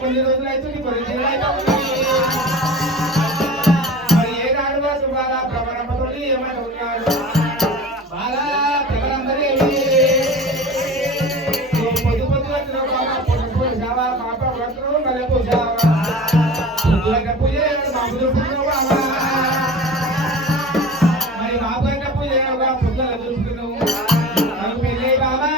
కొన్ని రోజులు అయితే కొన్ని మరి ఏ నాడు వాసు బాగా ప్రవరంతో ఏమంటూ ఉన్నాడు బాగా ప్రవరందరేవి పొద్దు పొద్దు వచ్చిన బాగా పొద్దు పూజావా పాప వ్రతులు మళ్ళీ పూజావా పూజ మామూలు బాబా మరి బాబు అంటే పూజ పొద్దుల చూస్తున్నావు పెళ్ళి బాబా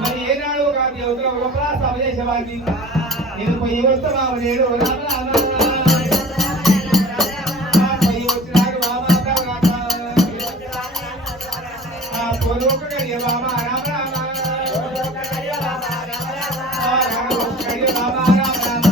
మరి ఏనాడు ఒక దేవతల లోపల సభ చేసేవాడిని నేను పోయి వస్తా నేడు పోయి వచ్చినాడు బాబా పొలొక్కడియ బాబా రామ రామ బాబా రామ రామ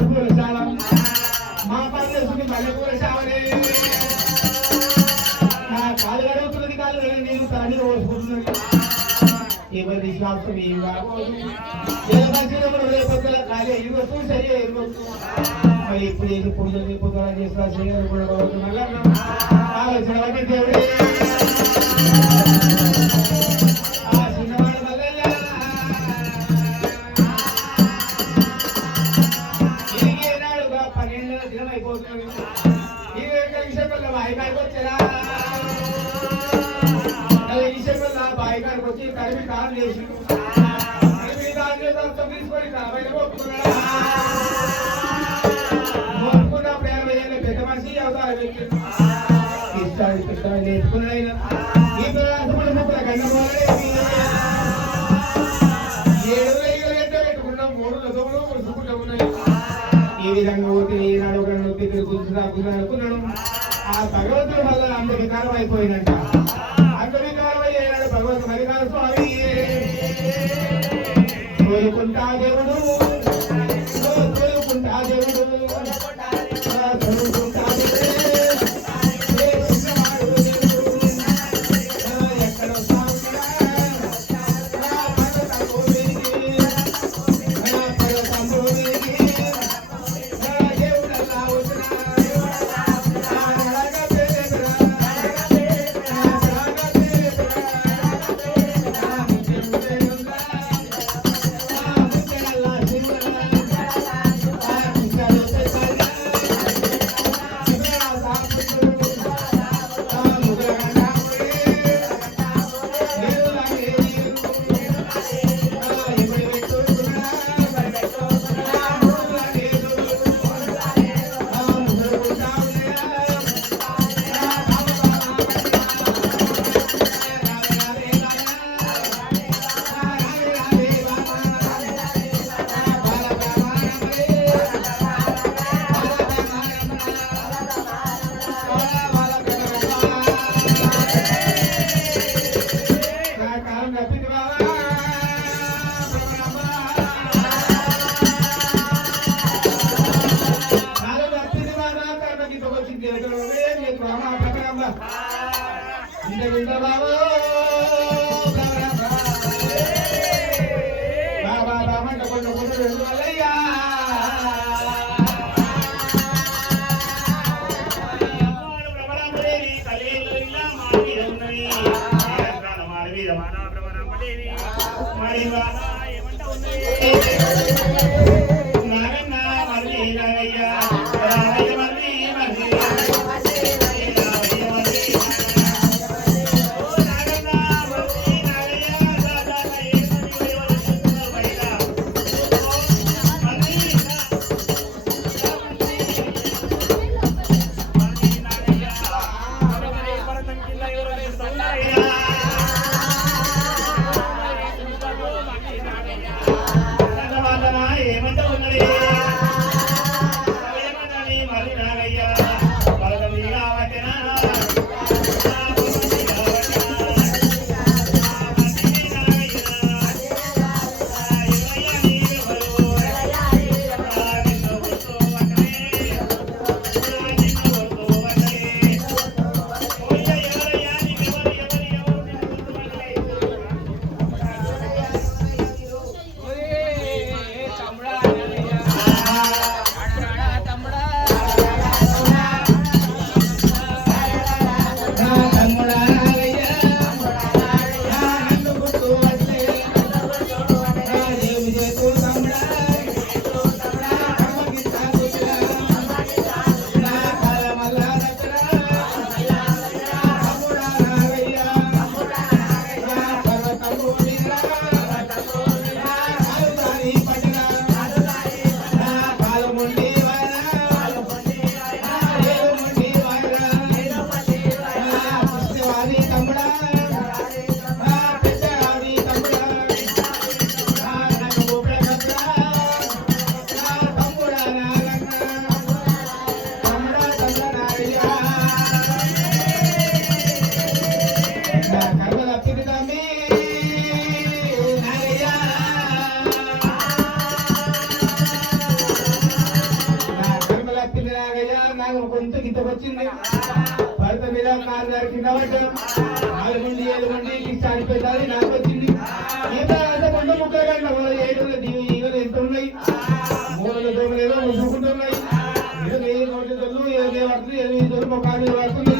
పొడుపుల శావ మా పల్లెసుని మల్లెపూల శావనే నా కాలు గడుగుతున్నది కాళ్ళు నేను తల్లి రోజుకుంటున్నాను ఎవరి విశ్వాసం ఏం కాకపోదు ఖాళీ ఇవ్వచ్చు సరే ఇవ్వచ్చు మరి ఇప్పుడు ఏది పొద్దున పొద్దున చేస్తా చేయాలి కూడా ఆలోచన బట్టి దేవుడే ఆ చిన్నవాడు మల్లయ్య ఏనాడుగా 12 దినం అయిపోతుంది ఈ విషయం వల్ల వాయిదాకి వచ్చారా బాయికాడికి వచ్చి కలిపి కాలు చేసి తీసుకొని మొక్కున్న ప్రేమ పెద్ద మనిషి అవతారం ఇష్టాలు పెద్దలు నేర్చుకున్నాయినా ఈ ప్రయాసములు ముక్కుల గండపోలే 7 పెట్టుకున్నాం 3 లసములు ముడుచుకుంటూ ఉన్నాయి ఈ విధంగా ఒకటి ఈనాడు నొప్పి గుర్తు అనుకున్నాను ఆ భగవంతుడు వల్ల అందరికి కాలం అయిపోయినట్ట భగవంతు హరికాల స్వామి తోలుకుంటా దేవుడు తోలుకుంటా దేవుడు తోలుకుంటా ఎక్కడ కొంత గింతకొచ్చింది భర్త మీద కారు గారి కింద పడ్డా 4 మంది 7 మంది చనిపోయింది నాకు వచ్చింది కొండ ముక్కలు కంటే 7 ఎంత ఉన్నాయి 3 దోమలేదో ముసుకుంటున్నాయి 20 నోటి దొల్లు 20 పడుతుంది 8 దొల్లు ముఖాలు పడుతుంది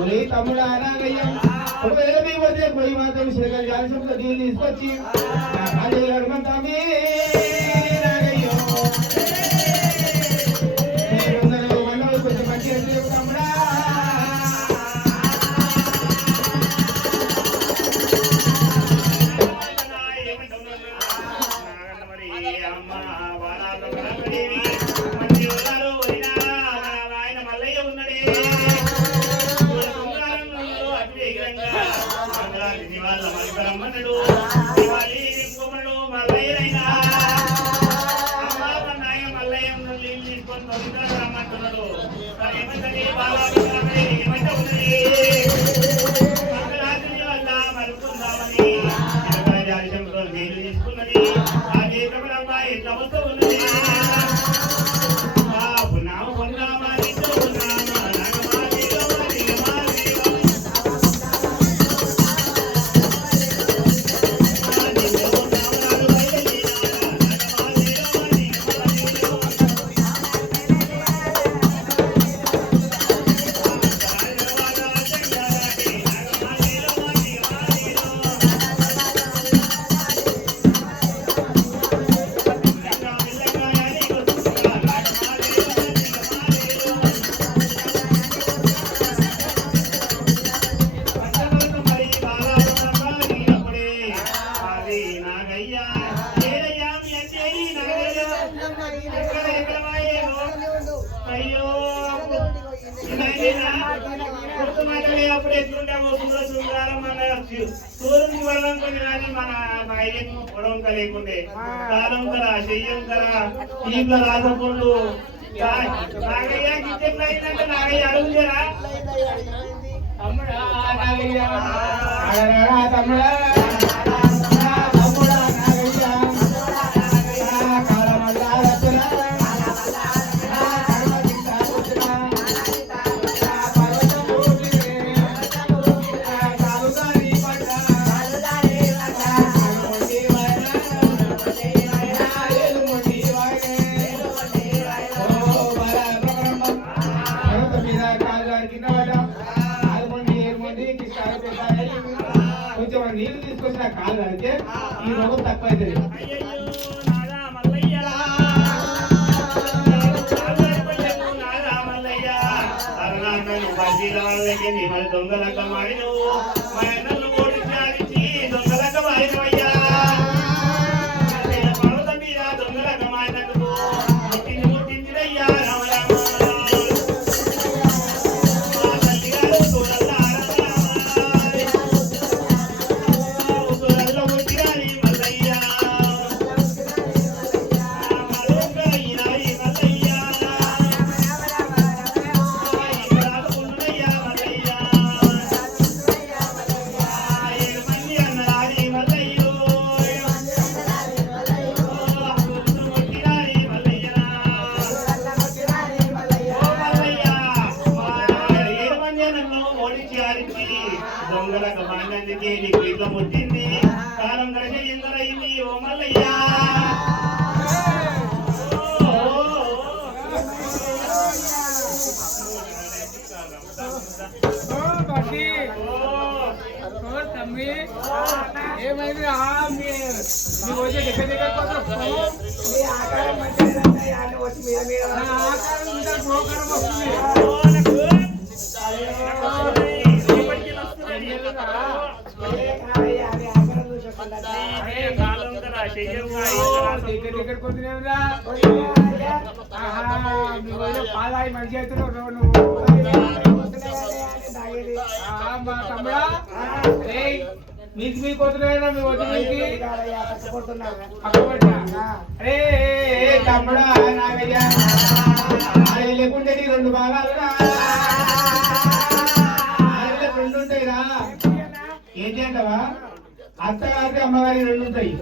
ఒరే తమ్ముడు అనాగయ్యా ఒకవేళ మీ వచ్చే పోయి మాత్రం శ్రీకాళ జాలసంలో నీళ్ళు తీసుకొచ్చి నా కాలేజీలో అడుగుతామే కొంచెం మంచిగా తమ్ముడా అప్పుడు ఎట్లుంటామో శృంగారం సూర్యుని వడవంకొని కానీ మన ఐలెన్ వడవంక లేకుండే కాలం కరా చెయ్యం కరా ఇంట్లో రాసపండు నాగయ్య కిచెన్ అయిందంటే నాగయ్య అడుగుతారా తమ్ముడా నాగయ్య తమ్ముడా నీళ్ళు తీసుకొచ్చిన కాలు కడితే ఈ రోగం తక్కువ అవుతుంది దొంగలక్క మాడి నువ్వు మా ఎన్నలు ఓడించి దొంగలక్క మాడినవయ్యా పర్వతం మీద దొంగలక్క మాడినందుకు ముట్టింది ముట్టిందిరయ్యా రామరామ దొంగలకు బాండందుకే నీకు ఇట్లా ముట్టింది కాలం గడిచే ఎందరైంది ఓ మల్లయ్య ఏమైంది వచ్చే దగ్గర దగ్గర ఆకారం మంచిగా వస్తుంది పాలాయి మంచి అవుతున్నావు నువ్వు మా తమ్ముడా మీకు మీకు వద్దులేదా మీ వద్దు అరే తమ్ముడా నాగయ్యా లేకుంటే నీ 2 భాగాలు రెండు ఉంటాయి రా ఏంటి అంటవా అత్తగారి అమ్మగారి 2 ఉంటాయి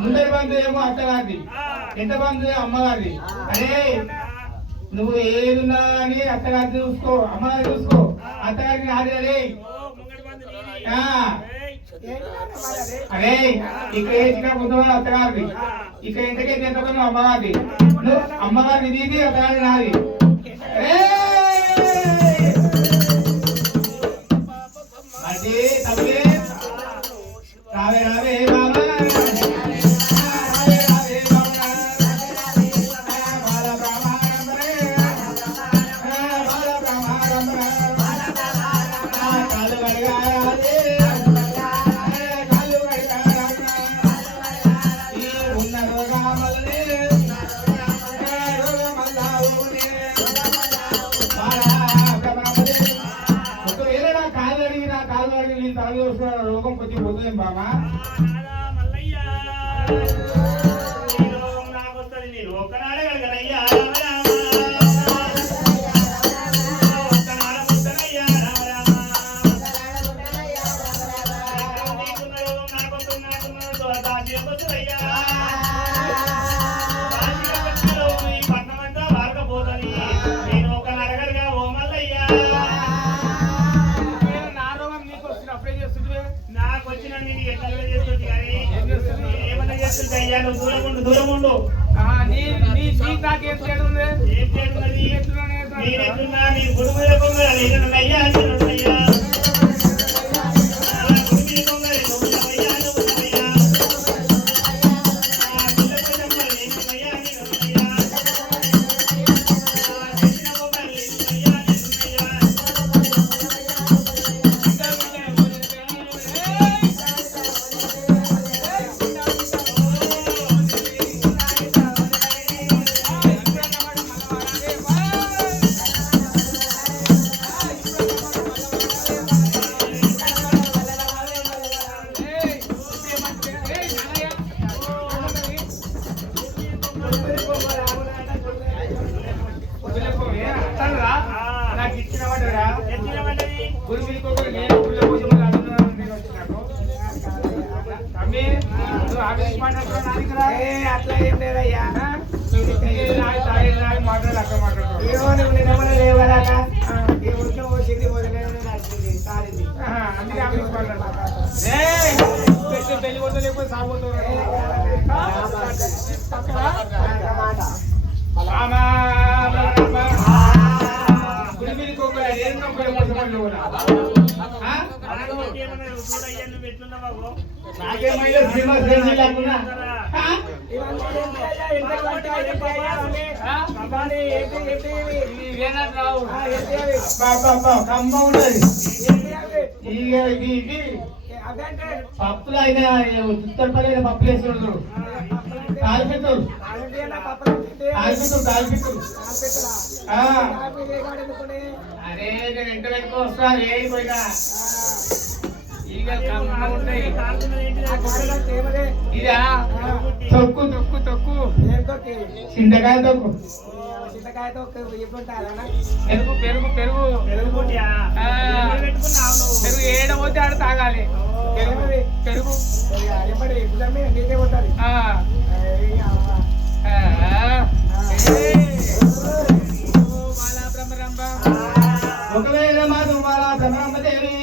ముందరి బంధు ఏమో అత్తగారిది ఎంత బంధు అమ్మగారిది అరే నువ్వు ఏదున్నా అని అత్తగారిని చూసుకో, అమ్మగారిని చూసుకో, అత్తగారిని ఆడలే. అరే ఇక్కడ ఏ చిన్న పొద్దున అత్తగారిది, ఇక్కడ ఎంతకైతే ఎంత పొద్దున అమ్మగారిది. నువ్వు అమ్మగారిని తీసి అత్తగారిని నాది. అది తమ్ముడే రావే రావే బాబా రోగం కొంచెం పోతుంది బాబా. దూరం ఉండు. అట్లా ఏం లేదయ్యా, పెళ్లి కొత్త లేకపోతే సాగుతుంది. నాకేమైనా సినిమా లేకుండా కమ్మ ఉన్నది. పప్పులు అయినా చుట్టపల్లి పప్పులు వేసుకుంటారు, కాల్పిస్తారు కాల్పిస్తారు. అరే నేను ఎంట పెట్టుకో వస్తా పోయినా ఇదా తొక్కు తొక్కు తొక్కు చింతకాయ తొక్కు పెరుగు పెరుగు పెరుగు పెరుగు పెరుగు ఏడపోతే ఆడ తాగాలి. పెరుగు పెరుగు ఒకవేళ మాధు బాలా బ్రహ్మదేవి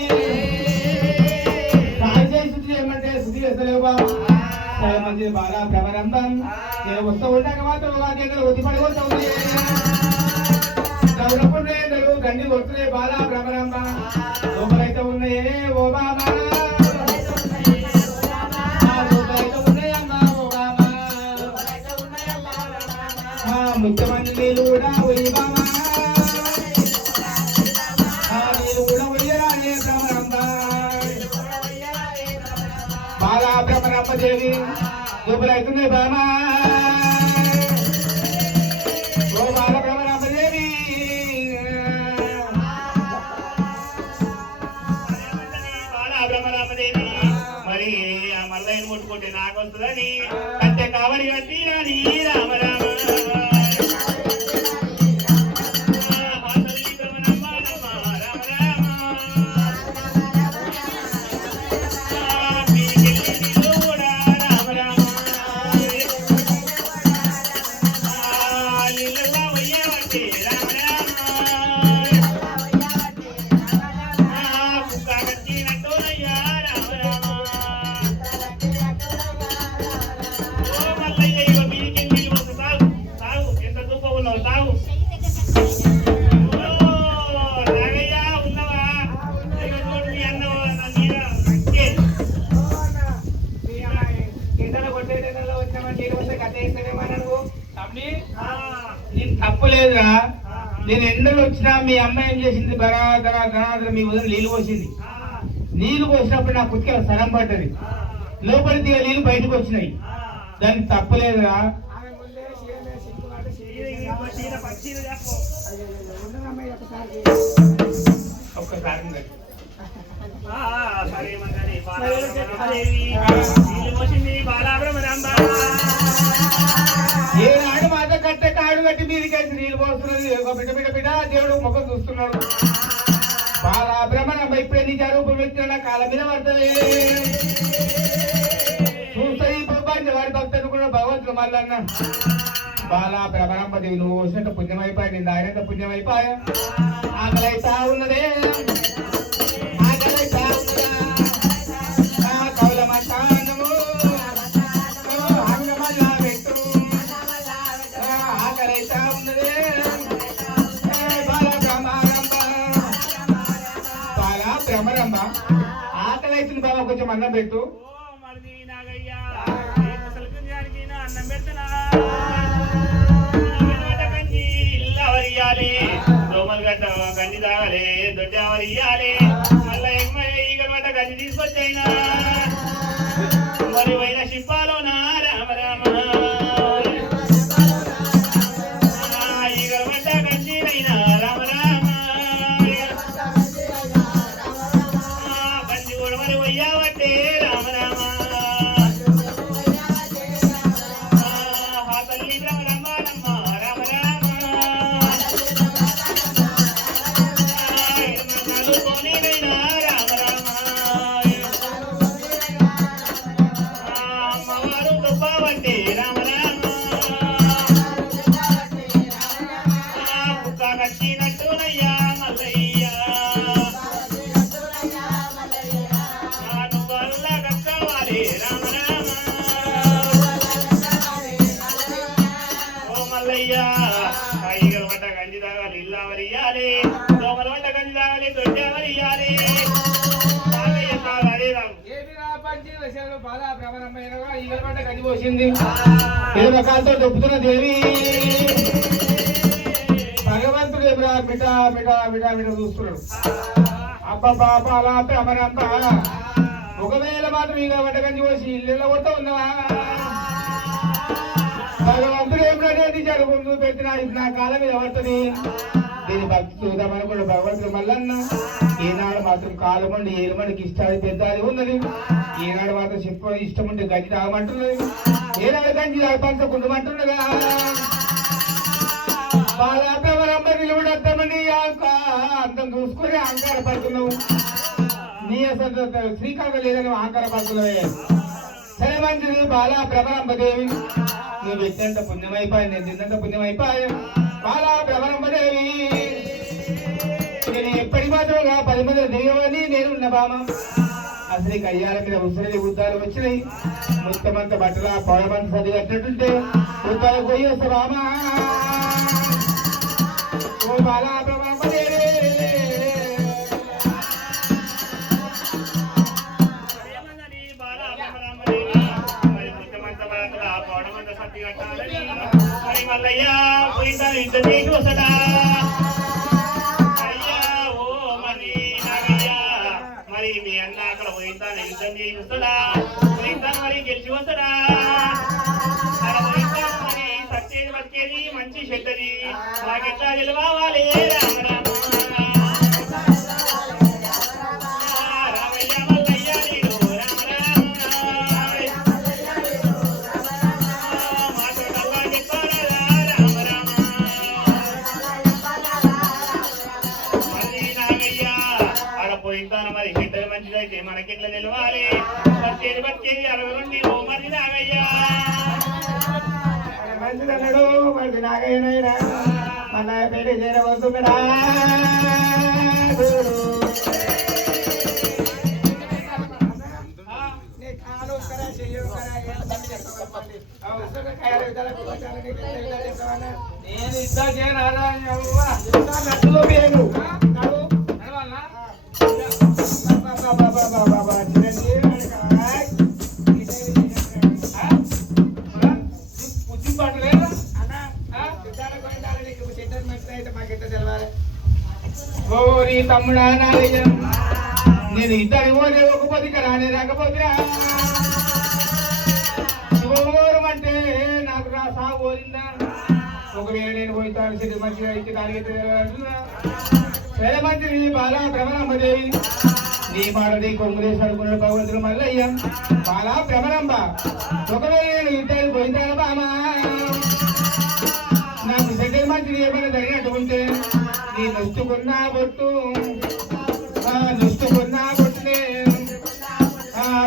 ఏమంటే శుద్ధి చేస్తలేవు బాబు. మంచిది బాలా భ్రమరంభం వస్తూ ఉంటాక మాత్రం ఒత్తిపడి కొడుతుంది. గౌరపుండ్రేందులు గండి కొడుతున్నాయి బాలా భ్రమరంభ. లోపలైతే ఉన్నాయే ఓ బాబా, ముఖ్యమంత్రి నీళ్ళు కూడా పోయి బాబా, నీళ్ళు కూడా పోయరానే భ్రమరంభ. బాలా భ్రమరంభదేవి లోపలైతున్నాయి బామా, ఓ బాల భ్రమరంభదేవి. మరి ఆ మల్లయ్యను ముట్టుకుంటే నాకు వస్తుందని కట్టె కావడి కట్టి రామ రామ నీళ్ళ వట్టి రామ రామ కుక్క కట్టినట్టునయ్యా రామ రామ ఓ మల్లయ్య ఇగో మీదికి నీళ్ళు వస్తు తాగు తాగు ఎంత దూపం ఉన్నావు తాగు నేను తప్పులేదురా. నేను ఎండలు వచ్చినా మీ అమ్మ ఏం చేసింది, బరాదరా గణాదర మీ వదిన నీళ్ళు పోసింది. నీళ్లు పోసినప్పుడు నా కుతికి సరం పడ్డది, లోపలి దిగ నీళ్ళు బయటకు వచ్చినాయి. దానికి తప్పులేదురా. ఒక్కసారి ఏనాడు మాట కట్టే కాడు కట్టి మీదికేసి నీళ్ళు పోస్తున్నది. బిడ్డ బిడ్డ బిడ్డ దేవుడు ముఖం చూస్తున్నాడు. బాలా భ్రమణ ఇప్పుడే నీ రూపం వ్యక్తి కాళ్ళ మీద పడుతుంది. చూస్తే ఈ భగవాన్ వారి భక్తులు కూడా భగవంతుడు మళ్ళన్న బాలా భ్రమణంపదేవి నువ్వు వచ్చినట్టు పుణ్యమైపోయా, నేను ఆయన పుణ్యమైపోయా. ఆకలైతా ఉన్నదే ఆకలి అవుతుంది బాబా, కొంచెం అన్నం పెట్టు. అన్నం పెడుతున్నా దోమలు గడ్డ గంజి తాగాలి, దొడ్డవరి ఇయ్యాలి. మళ్ళా ఈగలమాట గంజి తీసుకొచ్చైనా మరి పోయిన శిప్పాలోనా రామ రామ ఈగలమాట గంజినైనా రామ రామ గంజి కూడా మరి పోయావట్టే రామ రామ తల్లి రామ రామ రామ రామ గంజి తాగాలి, ఇల్లావరి ఇయ్యాలి, దోమల వంట గంజి తాగాలి, దొడ్డవరి ఇయ్యాలి. దొప్పుతున్న దేవి భగవంతుడు మిఠా మిఠా మిఠా మిఠా చూస్తున్నాడు. అబ్బా అలా అమరంప ఒకవేళ మాత్రం ఇంకా వంట గంజి పోసి ఇల్లు కొట్ట ఉన్నవా? భగవంతుడు ఏం రెడీ జరుగుతుంది పెట్టిన ఇది నా కాలం మీద పడుతుంది. దీని భక్తి చూద్దామని కూడా భగవంతుడు మల్లన్న ఈనాడు మాత్రం కాలమండి ఏలుమండికి ఇష్టాలు పెద్దాలి ఉన్నది. ఈనాడు మాత్రం చెప్ప ఇష్టం ఉంటే గంజి తాగమంటున్నది. ఏనాడు గంజి పంచకుండమంటున్నదా? బాలాపేమరమ్మ నిలబడి అర్థమని అందం చూసుకుని అహంకార పడుతున్నావు. నీ అసలు శ్రీకాకుళం లేదని అహంకార పడుతున్నావే. సరే మంచిది బాలా భ్రమరంభదేవి, నువ్వు ఎత్తంత పుణ్యమైపోయి, నేను తిన్నంత పుణ్యమైపోయా. బాలా భ్రమరంభదేవి నేను ఎప్పటి మాత్రంగా 10 మంది దిగవని నేను ఉన్న బామ. అసలు కయ్యాల మీద ఉసిరి ఉద్దాలు వచ్చినాయి. మొత్తమంత బట్టల పౌడమంత సది కట్టినట్టుంటే ఉద్దాలు పోయి వస్తా బామా. ఓ బాలా భ్రమరంభదేవి మల్లయ్యా పోయిందని ఇంత చేసి వస్తాడా? అయ్యా ఓ మరి నాగయ్యా, మరి మీ అన్న అక్కడ పోయిందని యుద్ధం చేసి వస్తాడా? పోయిందని మరి గెలిచి వస్తాడా? అలా పోయిందని మరి సచ్చేది బతికేది మంచి చెడ్డది నాకెట్లా గెలవాలి రామ రామ మరి చెడ్డది మంచిదైతే మనకెట్లా నిలవాలి? బతికేది బతికేది అరవై ఓ మరి నాగయ్యా మంచిది అన్నాడు. మరి నాగయ్యనైనా మన పెళ్లి చేరవస్తున్నాడా నేను ఇస్తా నడులో పేరు ఓరి తమ్ముడా నాగయ్య నేను ఇద్దరి ఓరే ఒక పొద్దుక రానే రాకపోతే అంటే నాకు రా సాగు కోరిందా ఒకవేళ నేను పోయితాను సిద్ధి మంచిగా ఇచ్చి దానికి వేల మంత్రి బాలా భ్రమరంభదేవి నీ మాడది కొంగులేసి అనుకున్న భగవంతుడు మల్లయ్య బాలా భ్రమరంభ ఒకవేళ నేను ఇద్దరు పోయితాను బామా నాకు సెకండ్ మంత్రి ఏమైనా జరిగినట్టు ఉంటే నీ నొచ్చుకున్నా బొట్టు నొచ్చుకున్నా బొట్టునే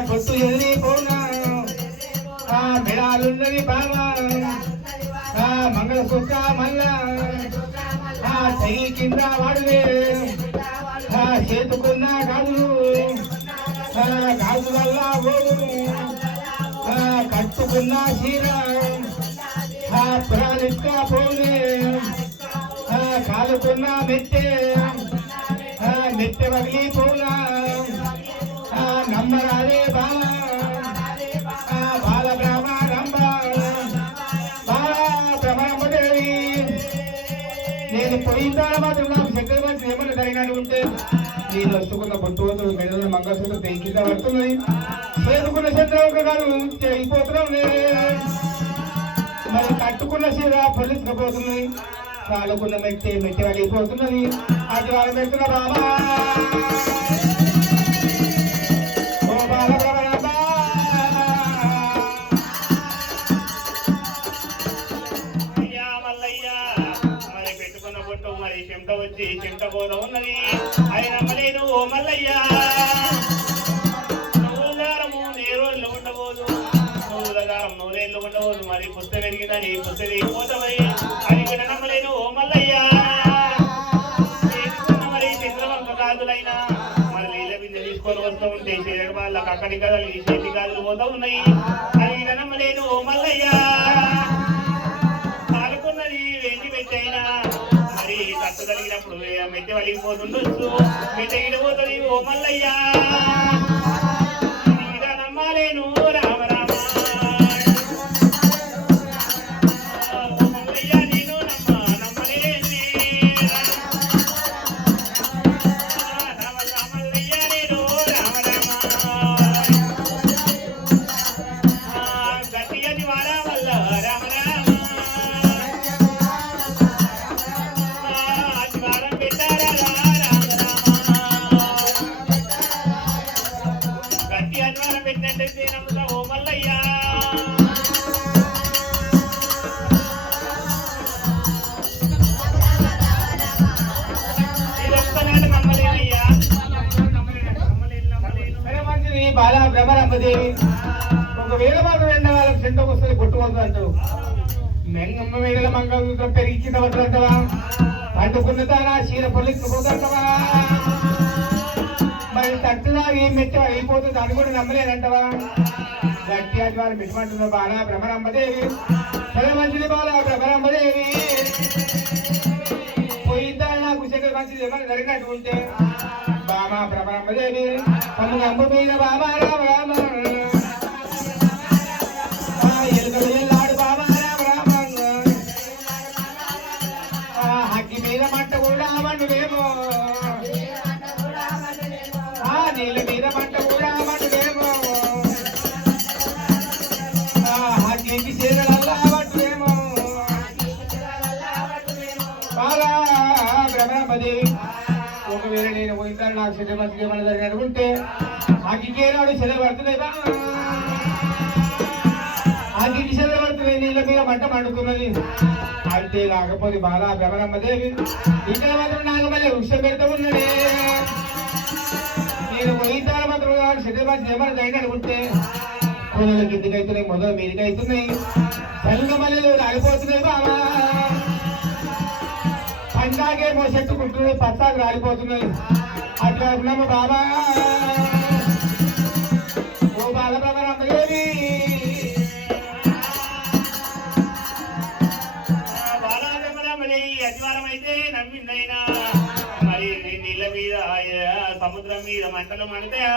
బొట్టు ఎదిరి పోనా మెడాలున్నది బామా మంగళసూత్ర మల్ల చెయ్యి కింద వాడులే చేతుకున్న గాజులు గాజులల్లా ఓడును కట్టుకున్న చీర పురాలిక్క పోలే కాలుకున్న మెట్టె మెట్టె వగిలి పోలా నమ్మరాలే బాలా బాల బ్రహ్మారంభ బాల బ్రహ్మదేవి నేను పోయిందా మాత్రం నాకు చక్కెర మంచి ఏమైనా జరిగినట్టు ఉంటే నేను వస్తుకున్న బొట్టువతులు మెడల మంగళసూత్రం తెగి కింద పడుతున్నది చేతుకున్న చంద్రబాబు గారు అయిపోతున్నాం మరి కట్టుకున్న చీర పొలిసుకుపోతుంది కాలుకున్న మెట్టి మెట్టి వెళ్ళిపోతున్నది అది వాళ్ళు మెట్టిన బాబా ఓ బాల మరి పెట్టుకున్న బొట్టు మరి చెమట వచ్చి చెమట పోత ఉన్నది అది నమ్మలేను ఓ మల్లయ్య నువ్వుదారము నేరోళ్ళు ఉండబోదు నువ్వుదారం నూరేళ్ళు ఉండబోదు మరి పుస్త పెరిగిందని పుస్త పోతామని అది కూడా నమ్మలేను ఓ మల్లయ్య మరి చంద్రవంక గాజులైనా మరి నీళ్ళ బిందె తీసుకొని వస్తూ ఉంటే చేయడం వాళ్ళకి అక్కడి కదలు ఈ చేతి గాజులు పోతా ఉన్నాయి అది కూడా నమ్మలేను ఓ మల్లయ్య పాల్గొన్నది వెండి మెట్టయినా మరి తట్టు కలిగినప్పుడు మెట్టె వలిగిపోతుండొచ్చు మెట్టె ఇడిపోతుంది ఓ మల్లయ్య నమ్మాలేను రామ రామ మల్లయ్య నేను నమ్మలేని మల్లయ్య నేను రామ రామ గట్టి అది వారా వల్ల రామ రామ ఆదివారం పెట్టారా రామ గట్టి ఆదివారం పెట్టినట్టయితే నమ్ముతా ఓ మల్లయ్య ఇదొక్కనాడు నమ్మలేనయ్యా సరే మంచిది బాలా భ్రమరంభదేవి ఒకవేళ మాత్రం రెండు వాళ్ళకి సెంటకు వస్తుంది కొట్టుకోవద్దు అంటావు మెంగమ్మ వేళ మంగళసూత్రం పెరిగి కింద పడుతుంటావా పట్టుకున్న తానా చీర పొలిక్కుపోతుంటావా మరి తట్టుదా ఏం మెచ్చ అయిపోతుంది అది కూడా నమ్మలేదంటావా గట్టి అది వారు మిట్టమంటున్న బాలా భ్రమరంభదేవి సరే మంచిది బాలా భ్రమరంభదేవి పోయిందా నాకు సెకండ్ మంచిది ఏమైనా జరిగినట్టు ఉంటే బామా భ్రమరంభదేవి తమ్ముడు అమ్మ మీద బాబా రామ రామ ఎలుకలు ఎల్లాడు బాబా రామ రామ అగ్గి మీద మంట కూడా మండులేమో నీళ్ళ మీద మంట కూడా మండులేమో అగ్గికి చీరలల్లా పట్టులేమో బాలా భ్రమరంభదేవి ఒకవేళ నేను పోయిందా నాకు శరీరం ఏమైనా జరిగినట్టు ఉంటే అగ్గికేనాడు శరీరం పడుతున్నాయి అగ్గికి శరీరం పడుతున్నాయి నీళ్ళ మీద మంట మండుతున్నది అంతే కాకపోతే బాలా భ్రమరంభదేవి ఇక్కడ మాత్రం నాకు మళ్ళీ వృక్షం పెడతా ఉన్నది నేను పోయిందా మాత్రం శరీరం ఏమైనా జరిగినట్టు ఉంటే కూలల కిందికి అవుతున్నాయి మొదలు మీదికి అవుతున్నాయి చల్ల మల్లెలు రాలిపోతున్నాయి బాబా పంచాకేమో చెట్టు కుట్టుకుని పచ్చాకు రాలిపోతున్నది. అట్లా ఉన్నాము బాబా. ఓ బాలబ్రహ్మదేవి అధివారం అయితే నమ్మిందైనా మరి నీళ్ళ మీద సముద్రం మీద మంటలు మండుతాయా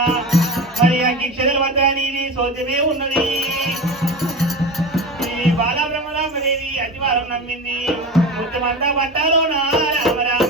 మరి ఆ కిక్షలు పడతాయని ఇది సోద్యమే ఉన్నది. ఈ బాలబ్రహ్మదేవి అధివారం నమ్మింది. ముఖ్యమంతా పట్టాలో నా రామరామ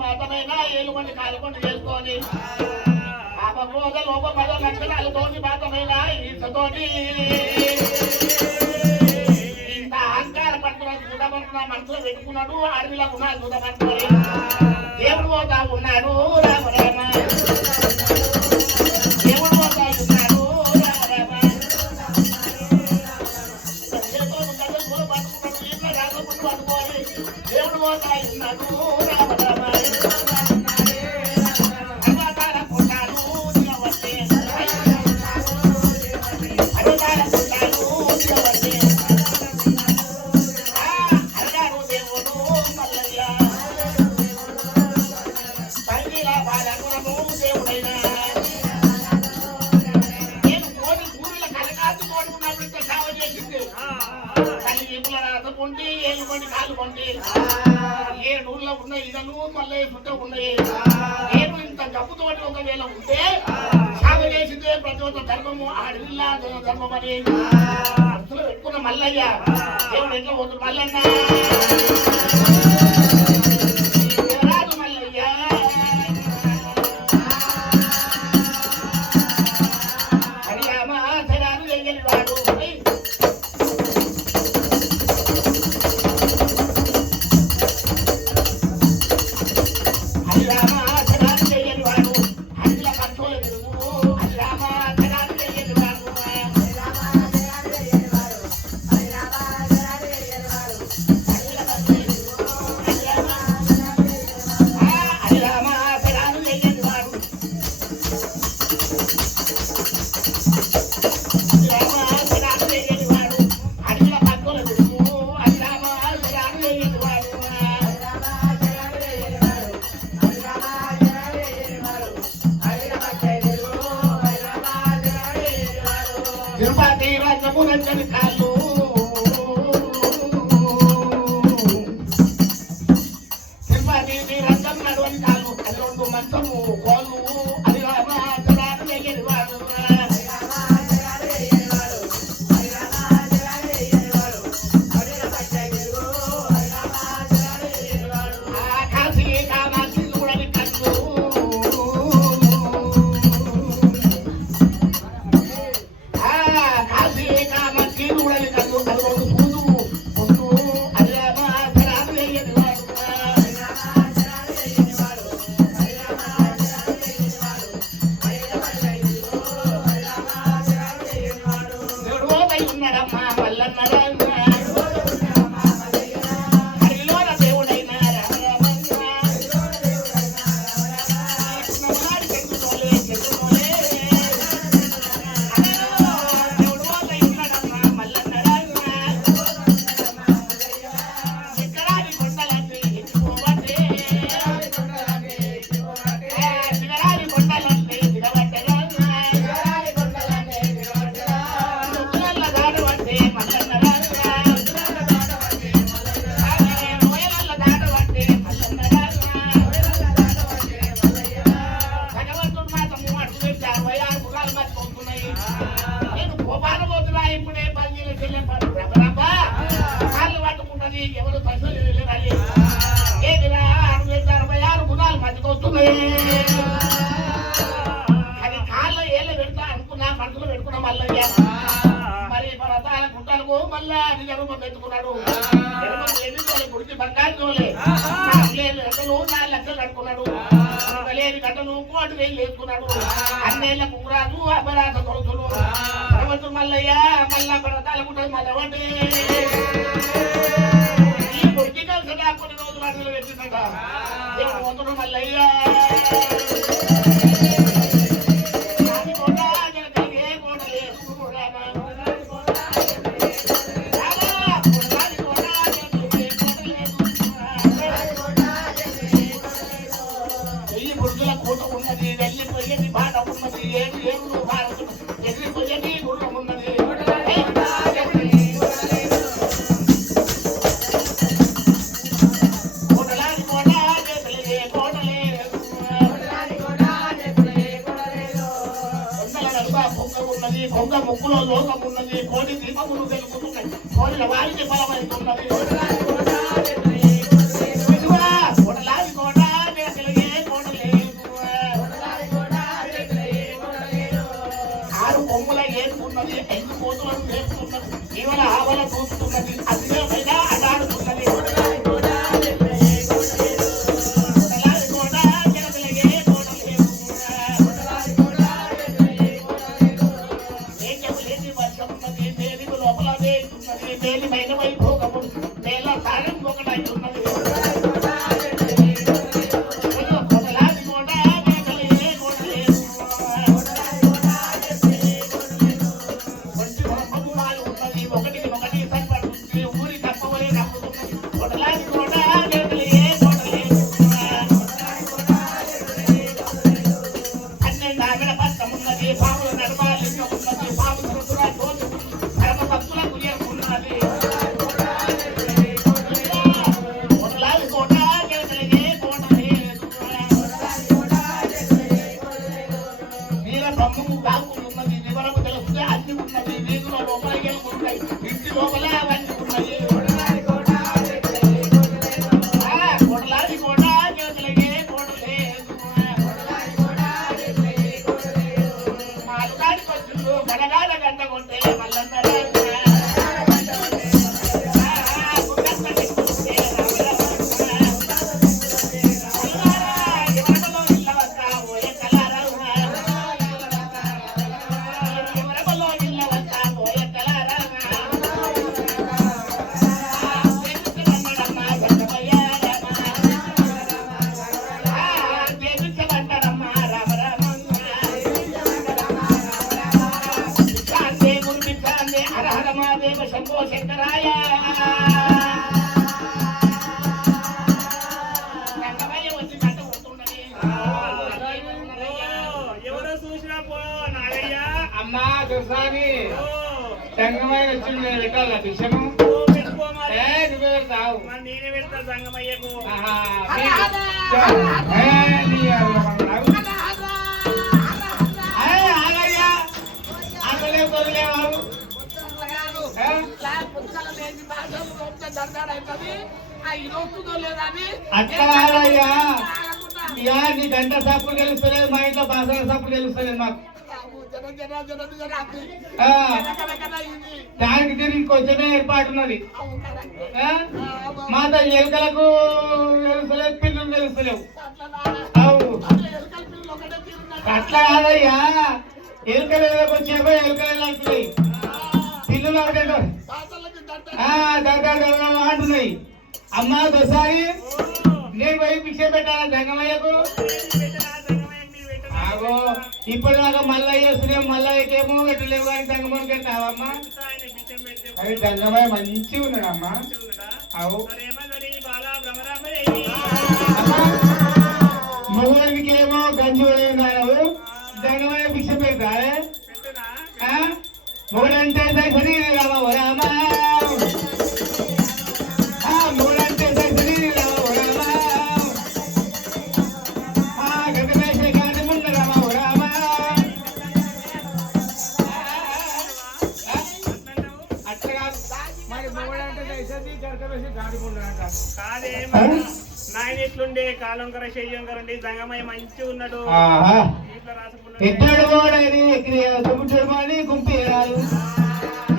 మాత్రమైనా ఏలుకొని కాలుకొని చేసుకొని ఆపద లోపద లక్షణాలతోటి మాత్రమైనా ఈతతోటి ఇంత అహంకార పట్టుకున్నాడు చూడబడుతున్నా మనసులో పెట్టుకున్నాడు. అడవిలో ఉన్నాడు చూడబడుతుంది. దేవుడు పోతా ఉన్నాడు రామ రామ. దేవుడు పోతా ఉన్నాడు రామ రామ. పట్టుకున్నాడు ఇంట్లో రాకపోతే పట్టుకోవాలి. దేవుడు పోతా ఉన్నాడు రామ రామ. ఏ నూరులో ఉన్నాయి ఇదను మళ్ళీ పుట్ట ఉన్నాయి. నేను ఇంత డబ్బుతోటి ఒకవేళ ఉంటే సాగు చేసిందే ప్రతి ఒక్క ధర్మము ఆడవిల్లా ధర్మం అని అసలు పెట్టుకున్న మల్లయ్య దేవుడు ఎట్లా పోతుంది మల్లన్న రాదు మల్లయ్య. హరిరామ శరాలు చేయని వాడు తిరుపతి రాజమునంజని కాళ్ళు తిరుపతి రంగం నడువని కాళ్ళు అది రెండు మంచము కోళ్ళు అది రామాచరాలు వేయని వాడు కాశీ కామాక్షి చూడని కళ్ళు అది కాళ్ళ మల్లయ్య మరి పర్వతాల గుట్టలకు మళ్ళా నిజ రూపం ఎత్తుకున్నాడు ఎన్ని రోజులు గుడికి బంగారు తోలే 4 లక్షలు కట్టుకున్నాడు లేని గంటలు 1,000,000 వేసుకున్నాడు అన్నేళ్ళ కుమరాజు అపరాధ కొడుకులు పర్వతం మల్లయ్య మళ్ళా పర్వతాల గుట్టలు మళ్ళీ ఈ గుడికి కలిసి కొన్ని రోజులు అసలు పెట్టిందట దేవుడు మల్లయ్య ఉన్నది వెళ్ళిపోయేది బాట ఉన్నది ఏడు భారత ఎగిరిపోయేది గుర్రం ఉన్నది పొంగ ముక్కులో లోకం ఉన్నది కోటి దీపములు తెలుపుతున్నాయి కోరిన వారికి ఫలమవుతున్నది ఇవాళ ఆవల చూస్తున్నది అతిశయమైన అడాడుతున్నది వర్షం ఉన్నది దేనికి లోపల వేస్తున్నది దేనిమైన వైభోగము నేల సారం ఒకటైతున్నది ఇంటి లోపల అవన్నీ ఉన్నాయి గడగాడ గంట కొంటే మళ్ళీ శంభో శంకరాయ వచ్చి గంట కొడుతున్నది ఎవరో చూసినా పో నాగయ్య అమ్మా దుర్సాని సంగమైన వచ్చి నేను పెట్టాలి విషయము నువ్వే పెడతావు నేనే పెడతా సంగమయ్యకు అట్లా నీ గంట సప్పుడు గెలుస్తలేదు మా ఇంట్లో బాసన సప్పుడు గెలుస్తలేదు మాకు దానికి తిరిగి కొంచెమే ఏర్పాటు ఉన్నది మాతో ఎలుకలకు గెలుస్తలేదు పిల్లలు గెలుస్తలేవు అట్లా కాదయ్యా ఎలుకలు వచ్చాకో ఎలుకలు అంటున్నాయి పిల్లలు అంటున్నాయి అమ్మా దోసారి నేను పోయి భిక్ష పెట్టాలా జంగమయ్యకు ఆగో ఇప్పుడు దాకా మల్లయ్య వస్తున్నాం మల్లయ్యకేమో పెట్టలేవు కానీ జంగమయ్యకి పెట్టావమ్మా అది జంగమయ్య మంచిగా ఉన్నాడమ్మా అవు మొగలికి ఏమో గంజి నావు జంగమయ్య భిక్ష పెడతా మొగలంటే సరి రామ రామ మొగలంటే సరి రామ రామ గగనేశ గాని ముండ రామ రామ అట్లా మరి మొగలంటే సరి గగనేశ గాని ముండ కాదే నాయన ఎట్లుండే కాలంకర చెయ్యంకరండి జంగమయ్య మంచిగా ఉన్నాడు ఎట్లాడు వాడని సముద్రమాని గుంపేరాలు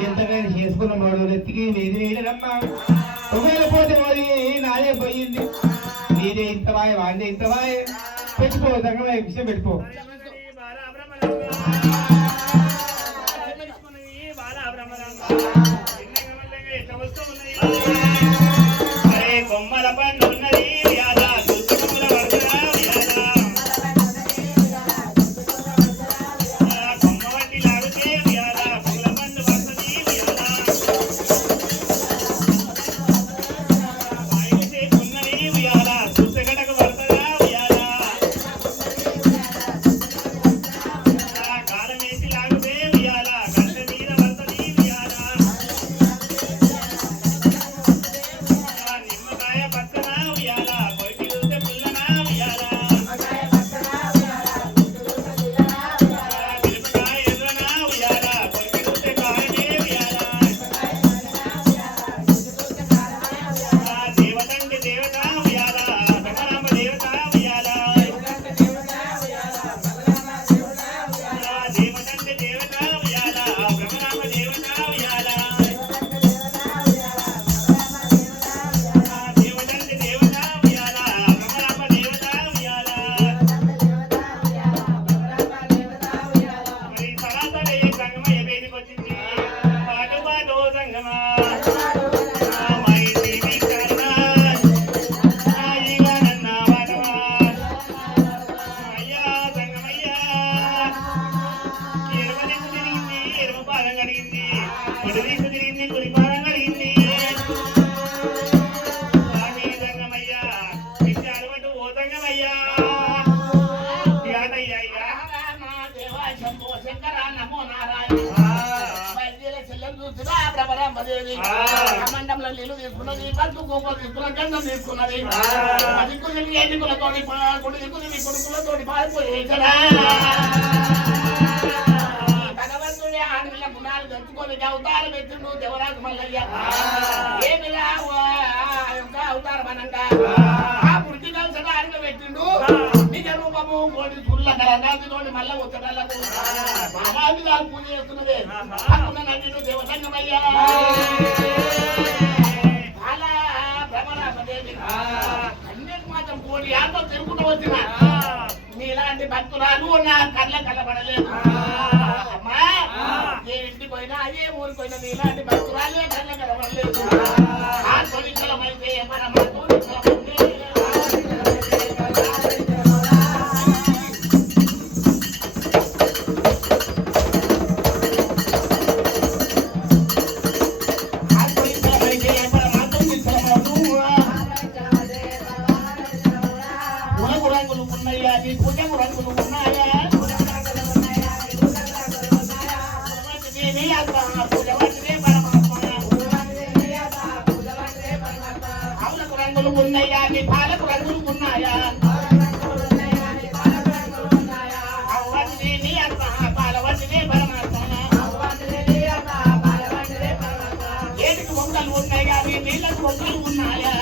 ఎంతగాని చేసుకున్న వాడు ఎత్తికి నీది నీడనమ్మా ఒకవేళ పోతే మరి నాదే పోయింది నీదే ఇంతవాయ వాడే ఇంతవాయ పెట్టుకో దగ్గర విషయం పెట్టుకో కొమ్మల పండు ఉన్నది మండలంలో నీళ్లు తీసుకున్నది పలుకు గోపలు తీసుకున్న గంధం తీసుకున్నది దిక్కులు ఎన్నికలతోటి కొడుకులతోటి పారిపోయి భగవంతుడే ఆడపిల్ల గుణాలు తెచ్చుకొని అవతారం ఎత్తుండు దేవరాజు మల్లయ్య ఏమిరా అవతారం అనంగా ఆ పుట్టి కలిసిన ఆడపిల్ల పెట్టిండు నిజ రూపము కోటి సుల్ల కలతోటి మళ్ళా వచ్చేటకు మహావిధాలు పూజ చేస్తున్నది అక్కడ నన్ను దేవతంగమయ్యా అలా భ్రమరామదేవి కన్యకు మాత్రం కోటి ఆటో తిరుగుతూ వచ్చిన మీలాంటి భక్తురాలు నా కళ్ళ కలబడలేదు అమ్మా ఏ ఇంటికి పోయినా ఏ ఊరికి పోయినా మీలాంటి భక్తురాలే కళ్ళ కలబడలేదు ఆ తొలికలమైతే మన ఉన్నాయా నీ పాలకు రంగులు ఉన్నాయా నీ అర్థ పాలవటినే పరమాత్మ ఏటికి మొక్కలు ఉన్నాయా నీ నీళ్ళకు మొక్కలు ఉన్నాయా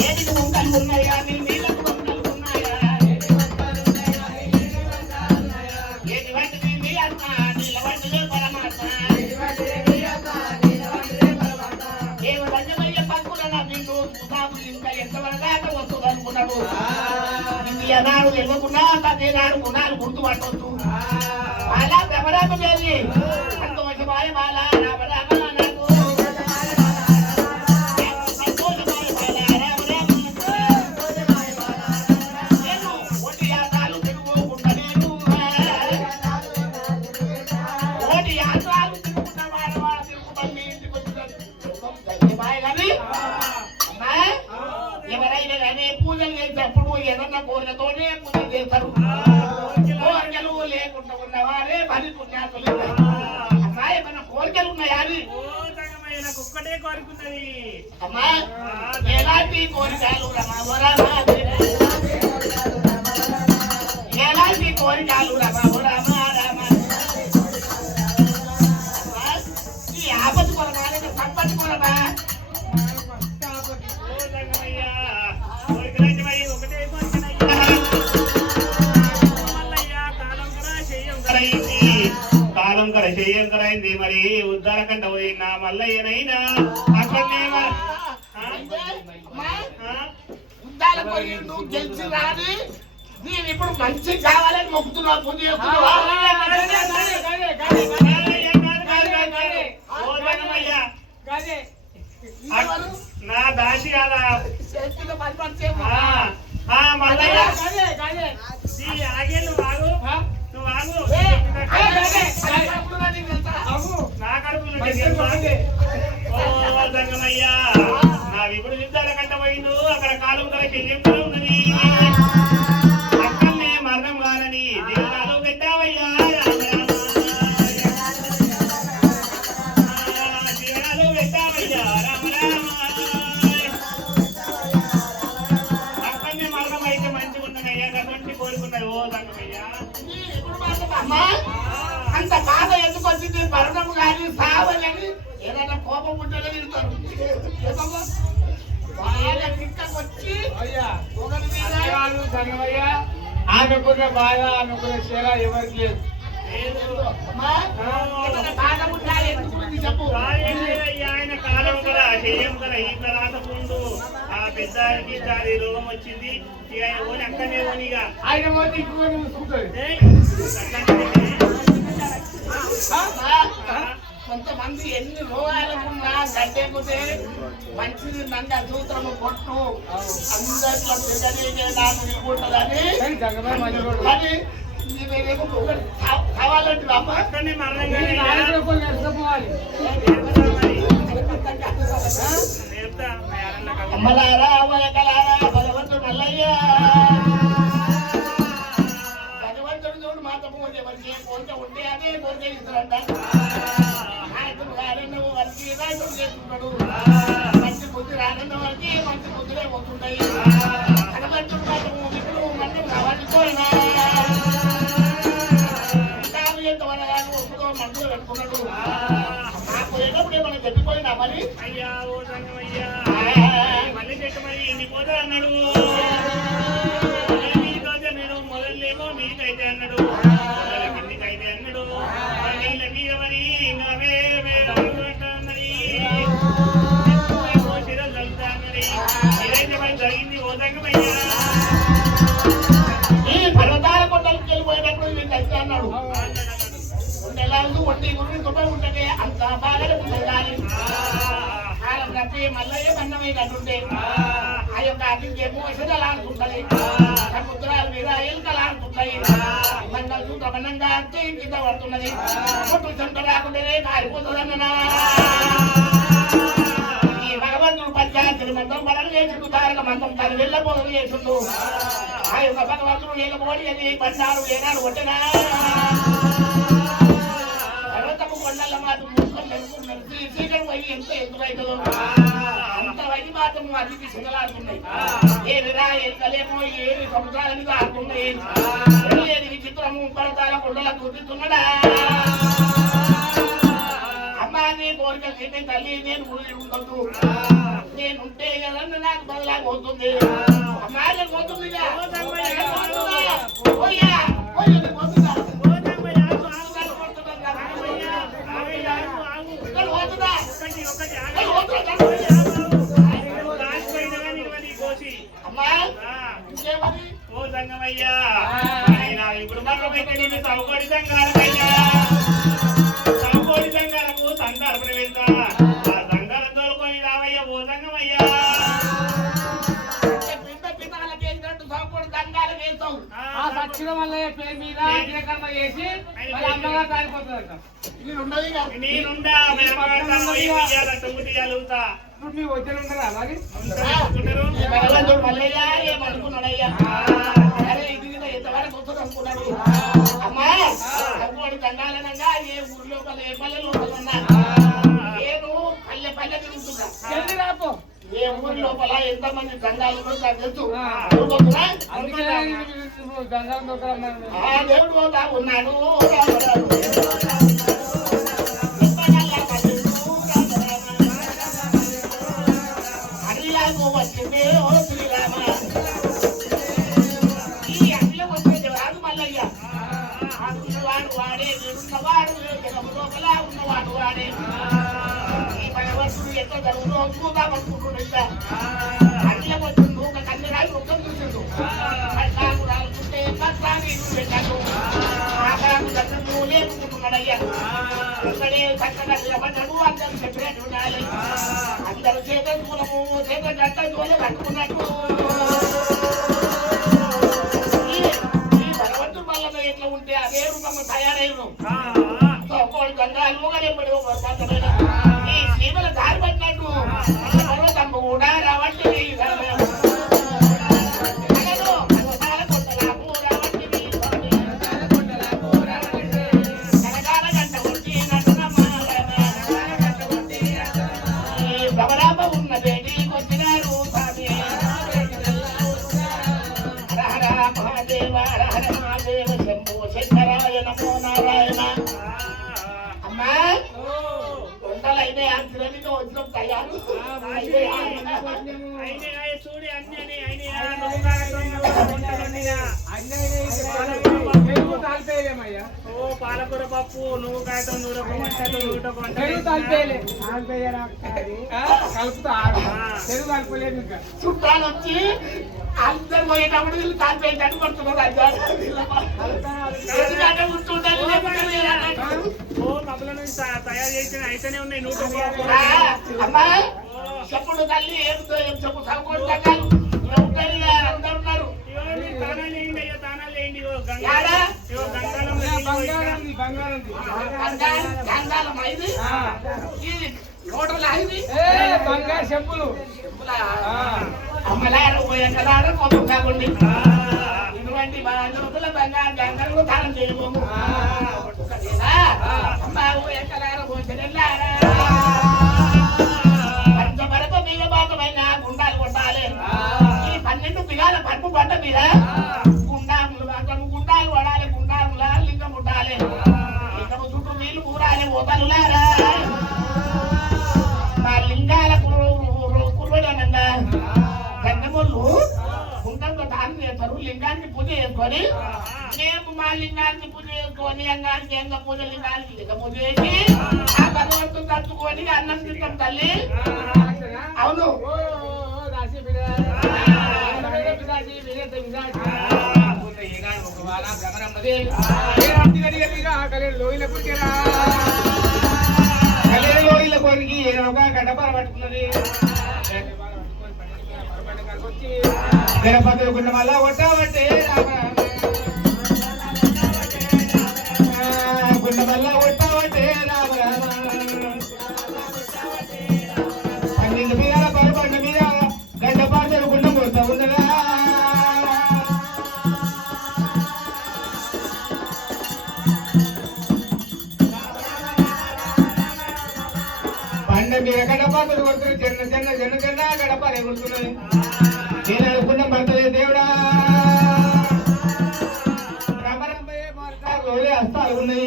ఏటికి మొక్కలు ఉన్నాయా నీ నీళ్ళకు మొక్కలు ఉన్నాయా ఏటి వాటిని నీ అర్థ నీళ్ళ వాటినే పరమాత్మ ఏమ రంగమయ్య పక్కున నిన్ను చూసాము ఇంకా ఎంతవరదాకా వస్తుంది అనుకున్నాడు నాడు ఇవ్వకుండా పదే నాడు గుణాలు గుర్తుపట్టవచ్చు అలా భ్రమరామదేవి సంతోషమాయ బాల రామ రామ నాకు సంతోషమాయ బాల రామ రామ నేను కోటి యాత్రలు తిరుగుకుంటా నేను కోటి యాత్రలు తిరుగుతున్న వాడు తిరుగుతాను మీ ఇంటికి వచ్చిన కానీ అమ్మా ఎవరైనా కానీ పూజలు చేసేటప్పుడు ఏదన్నా కోరికతోనే పూజలు చేస్తారు కోరికలు లేకుండా ఉన్నవారే పని పుణ్యాసులు అమ్మా ఏమన్నా కోరికలు ఉన్నాయా అని ఒక్కటే కోరుకున్నది అమ్మా ఎలాంటి కోరికలు ఎలాంటి కోరికలు ఈ ఆపద కొరగా సంపత్తి కొరగా చెయ్యంకరైంది మరి ఉద్దార కంట పోయినా మల్లయ్యనైనా అక్కడనే అంటే అమ్మా, ఉద్దాల పోయిండు గెలిచి రాని నేను ఇప్పుడు మంచి కావాలని మొక్కుతున్నా పూజ చేస్తున్నా. నా దాసి కాదా చేతుల పని పనిచేయము. మల్లయ్య ఆగేళ్ళు వాగు నువ్వు ఆగు నా కడుపులో సంగమయ్యా నా విపుడు యుద్ధాల కంట పోయిండు అక్కడ కాలం కల చెయ్యం ఉన్నది అక్కడనే మరణం కానని దేవాలు పెట్టావయ్యా దేవాలు పెట్టావయ్యా రామ రామ అక్కడనే మరణం అయితే మంచిగా ఉన్నదయ్యా అటువంటి కోరుకున్నది ఓ సంగమయ్యా అమ్మా, అంత బాధ ఎందుకు వచ్చింది? మరణం కానీ సావని ఏదైనా కోపం ఉంటేనే తిడతారు. వాళ్ళ కిక్కకు వచ్చి ఒకరి మీద ఆమెకున్న బాధ ఆమెకున్న సేవ ఎవరికి లేదు. అమ్మా, ఏదైనా బాధ ఉంటే ఎందుకు ఉంది చెప్పు. ఆయన కాలం కదా చెయ్యం కదా ఈ రాకముందు ఆ పెద్దానికి దాని రోగం వచ్చింది ఇక ఆయన ఓని అక్కడనే ఓనిగా ఆయన పోతే ఇంకో చూసుకుంటుంది. కొంతమంది ఎన్ని రోగాలకున్నా గడ్డెక్కుతే మంచిది నంద సూత్రము కొట్టు అందరిలో తిరగలేదే నాకు ఇవ్వకుంటుందని కానీ నీవేమో ఒకటి కావాలంటే అమ్మ అక్కడనే మరణం అమ్మలారా వయకలారా భగవంతుడు మల్లయ్య భగవంతుడు చూడు మాట పూజ ఎవరికి పూజ ఉంటే అదే పూజ ఇస్తారంట. నాయకుడు రానన్న వారికి నాయకుడు చేస్తున్నాడు. మంచి బుద్ధి రానన్న వారికి మంచి బుద్ధులే పోతుంటాయి. భగవంతుడు మాట ఇప్పుడు మనం కావాలిపోయినా మందులు పెట్టుకున్నాడు. నాకు పోయేటప్పుడు ఏమన్నా చెప్పిపోయినా మరి అయ్యా ఓ సంగమయ్యా మళ్ళీ చెట్టు మరి ఇన్ని పోతా అన్నాడు మీకైతే నేను మొదలేమో మీకైతే అన్నాడు కిందికైతే అన్నాడు నీళ్ళకి మరి ఇంకవే అన్నది చీరలు చల్లుతా అన్నది ఇదైతే మరి జరిగింది ఓ సంగమయ్యా ఈ పర్వతాల కొండలకి వెళ్ళిపోయేటప్పుడు వీళ్ళు అయితే అన్నాడు ఉండేలాంటి ఒంటి గురి తుప్ప ఉంటే అంత బాగా ఉండాలి. కాలం కట్టి మల్లయ్య అన్నమైనట్టుంటే ఆ యొక్క అతిథ్యము వసదలాడుతుంటది. సముద్రాల మీద ఎలుకలాడుతుంటాయి. మండల సూత్ర బలంగా అంటే కింద పడుతున్నది. కొట్టు చెంట రాకుండానే కారిపోతుందన్నా ఈ భగవంతుడు పంచాయతీ మందం బలం చేసిండు. తారక మందం తను వెళ్ళబోదు చేసిండు. ఆ యొక్క భగవంతుడు లేకపోతే అది బండారు ఏనాడు కొట్టినా కొండల మాత్రం ముక్కలు మెరుపు మెరిసి చీకటి పోయి ఎంత ఎదురైతుందో అంత వై మాత్రం అతిథి సిగలాడుతున్నాయి. ఏదిరా ఎక్కలేమో ఏది సముద్రాల మీద ఆడుతున్నాయి. ఏది విచిత్రము పర్వతాల కొండల కుదురుతున్నాడా అమ్మా నీ కోరికలు చెప్పి తల్లి నేను ఊరి ఉండొద్దు నేనుంటే కదండి నాకు బదలాగా పోతుంది. అమ్మా నేను పోతుందిగా పోయా పోతుందా ఓ సంగమయ్యా ఇప్పుడు మరొకైతే నేను సౌకోడి సంఘాలకయ్యా సౌకోడి సంఘాలకు సందర్భం వెళ్తా ఆ సంఘాలను తోలుకొని రావయ్యా ఓ సంగమయ్యా సక్షిణ వల్ల పేరు మీద కర్మ చేసి అమ్మగారు తాగిపోతుందంట. నేనుండా టుముటియాలుతా ఇప్పుడు మీ వద్దరు ఉండరా అలాగే భగవంతుడు మల్లయ్య ఏమనుకున్నాడయ్యా ఇది ఎంతవరకు వస్తుంది అనుకున్నాడు. అమ్మా అప్పుడు దండాలనంగా ఏ ఊరి లోపల ఏ పల్లె లోపలన్నా నేను పల్లె పల్లె తిరుగుతున్నా. ఏ ఊరి లోపల ఎంతమంది దండాలు తెలుసు. దేవుడు పోతా ఉన్నాడు అడిలాకు వచ్చిందే ఓ శ్రీరామ ఈ అడిలో వచ్చేది రాదు మల్లయ్య వాడు వాడే వాడు జగము లోపల ఈ భగవంతుడు ఎంత జరుగుతుందో చూద్దాం అనుకుంటున్నాడు ఇంకా అట్లే వచ్చిండు ఒక కన్నెరాయి ఒక్కరు చూసిండు పట్లాకు రాలుతుంటే పట్లాని పెట్టాడు ఆకరాకు దర్శనము లేకుంటున్నాడయ్యా ఇక్కడే చక్కగా నిలబడ్డాడు అందరూ చెప్పినట్టు ఉండాలి అందరూ చేత దూరము చేత జట్ట దూరం కట్టుకున్నట్టు ఈ భగవంతుడు వల్ల ఎట్లా ఉంటే అదే రూపంగా తయారైను ఒకటి గంగాలు ఎప్పటి ఈ సీమల దారి పట్టినట్టు పర్వతం కూడా రావండి భవరామ ఉన్నదే వచ్చినారు స్వామి హర మహాదేవ హర మహాదేవ శంభో శంకరాయ నమో నారాయణ అమ్మా వంటలు అయినాయి అంతలో వచ్చిన తయారు చూడి అన్ని ఓ పాలకూర పప్పు నువ్వు కాయతం చుట్టాలు వచ్చి అందరు పోయేటప్పుడు వీళ్ళు కాల్పేటట్టు పడుతున్నారు ఓ మబ్బుల నుంచి తయారు చేసిన అయితేనే ఉన్నాయి నూట అమ్మా చెప్పుడు తల్లి ఏమిటో ఏం చెప్పు సగోడు తగ్గాలు అందరు ఉన్నారు గంగాలం అయింది ఇది నోటలు అయింది బంగారు చెప్పులు అమ్మలారు పోయేకలారు కోపం కాకుండా ఇటువంటి లోపల బంగారు గంగలు దానం చేయబోము అమ్మ పోయేకలారు పోచెల్లారా పంచమరక మీద భాగమైన గుండాలు కొట్టాలి ఈ 12 బిగాల పరుపు పడ్డ మీద గుండాలు పడాలి గుండాముల లింగం ఉండాలి లింగము చుట్టూ నీళ్లు కూరాలి ఓతలులారా మా లింగాల కుర్రడనంగా గంగమూళ్ళు గుండంలో దానం చేస్తారు లింగానికి పూజ చేసుకొని మేము మా లింగానికి పూజ చేసుకొని అంగానికి ఎంగ పూజ లింగానికి లింగ పూజ చేసి ఆ భగవంతుని తట్టుకొని అన్నం తింటాం తల్లి అవును లోయల కొరికి గడపర పట్టుకున్నది గణపతి గుండ మళ్ళా కొట్టాబట్టే గుండ మళ్ళా కొట్టాబట్టే రామ రామ 12 మీద పరపండ మీద గడ్డపాటలు గుండ కొడతా ఉండగా పండ మీద గడపాటలు కొడుతున్నారు జన్న గడపాలు ఎగురుతున్నాయి నేను అనుకున్నాం భర్తలే దేవుడా రోజే హస్తాలు ఉన్నాయి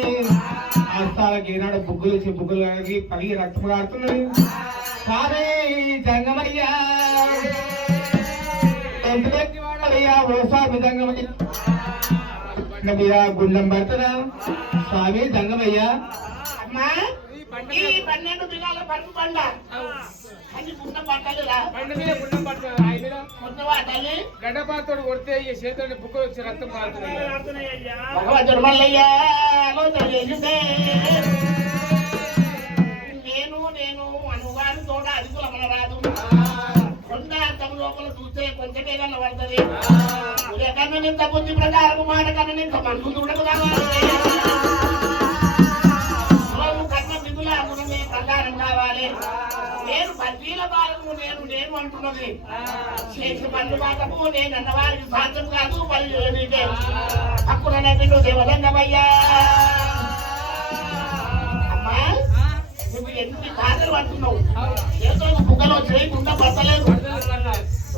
హస్తాలకి ఈనాడు బుగ్గులు కలిగి పలిగి రక్తం కాడుతున్నాయి కానీ జంగమయ్యా ఎంతమంది వాడవయ్యా ఓ స్వామి జంగమయ్య మీద గుండం భర్తనా స్వామి జంగమయ్యా అమ్మా ఈ 12 బిగాల పరుపు పండ అది గుండం పట్టలేదా గడ్డపాతోడు కొడితే ఈ చేతులు బుక్కలు వచ్చి రక్తం కారుతున్నాయి భగవంతుడు మల్లయ్య నేను అనువాని తోట అధికులమన రాదు కొండ అర్థం లోపల చూస్తే కొంచెమే కన్నా పడుతుంది కన్నా నింత బుద్ధి ప్రకారం మాట కన్నా నింత మనసు చూడకు కావాలి కన్న నిధుల గుణమే ప్రకారం కావాలి నేను పల్లీల బాలకు నేను అంటున్నది చేసి పళ్ళు బాటకు నేను అన్నవారికి సాధ్యం కాదు పల్లి నీకే హక్కున నిన్ను దేవదంగమయ్యా అమ్మా నువ్వు ఎన్ని బాధలు అంటున్నావు ఏదో బుగ్గలో చేయకుండా పడతలేదు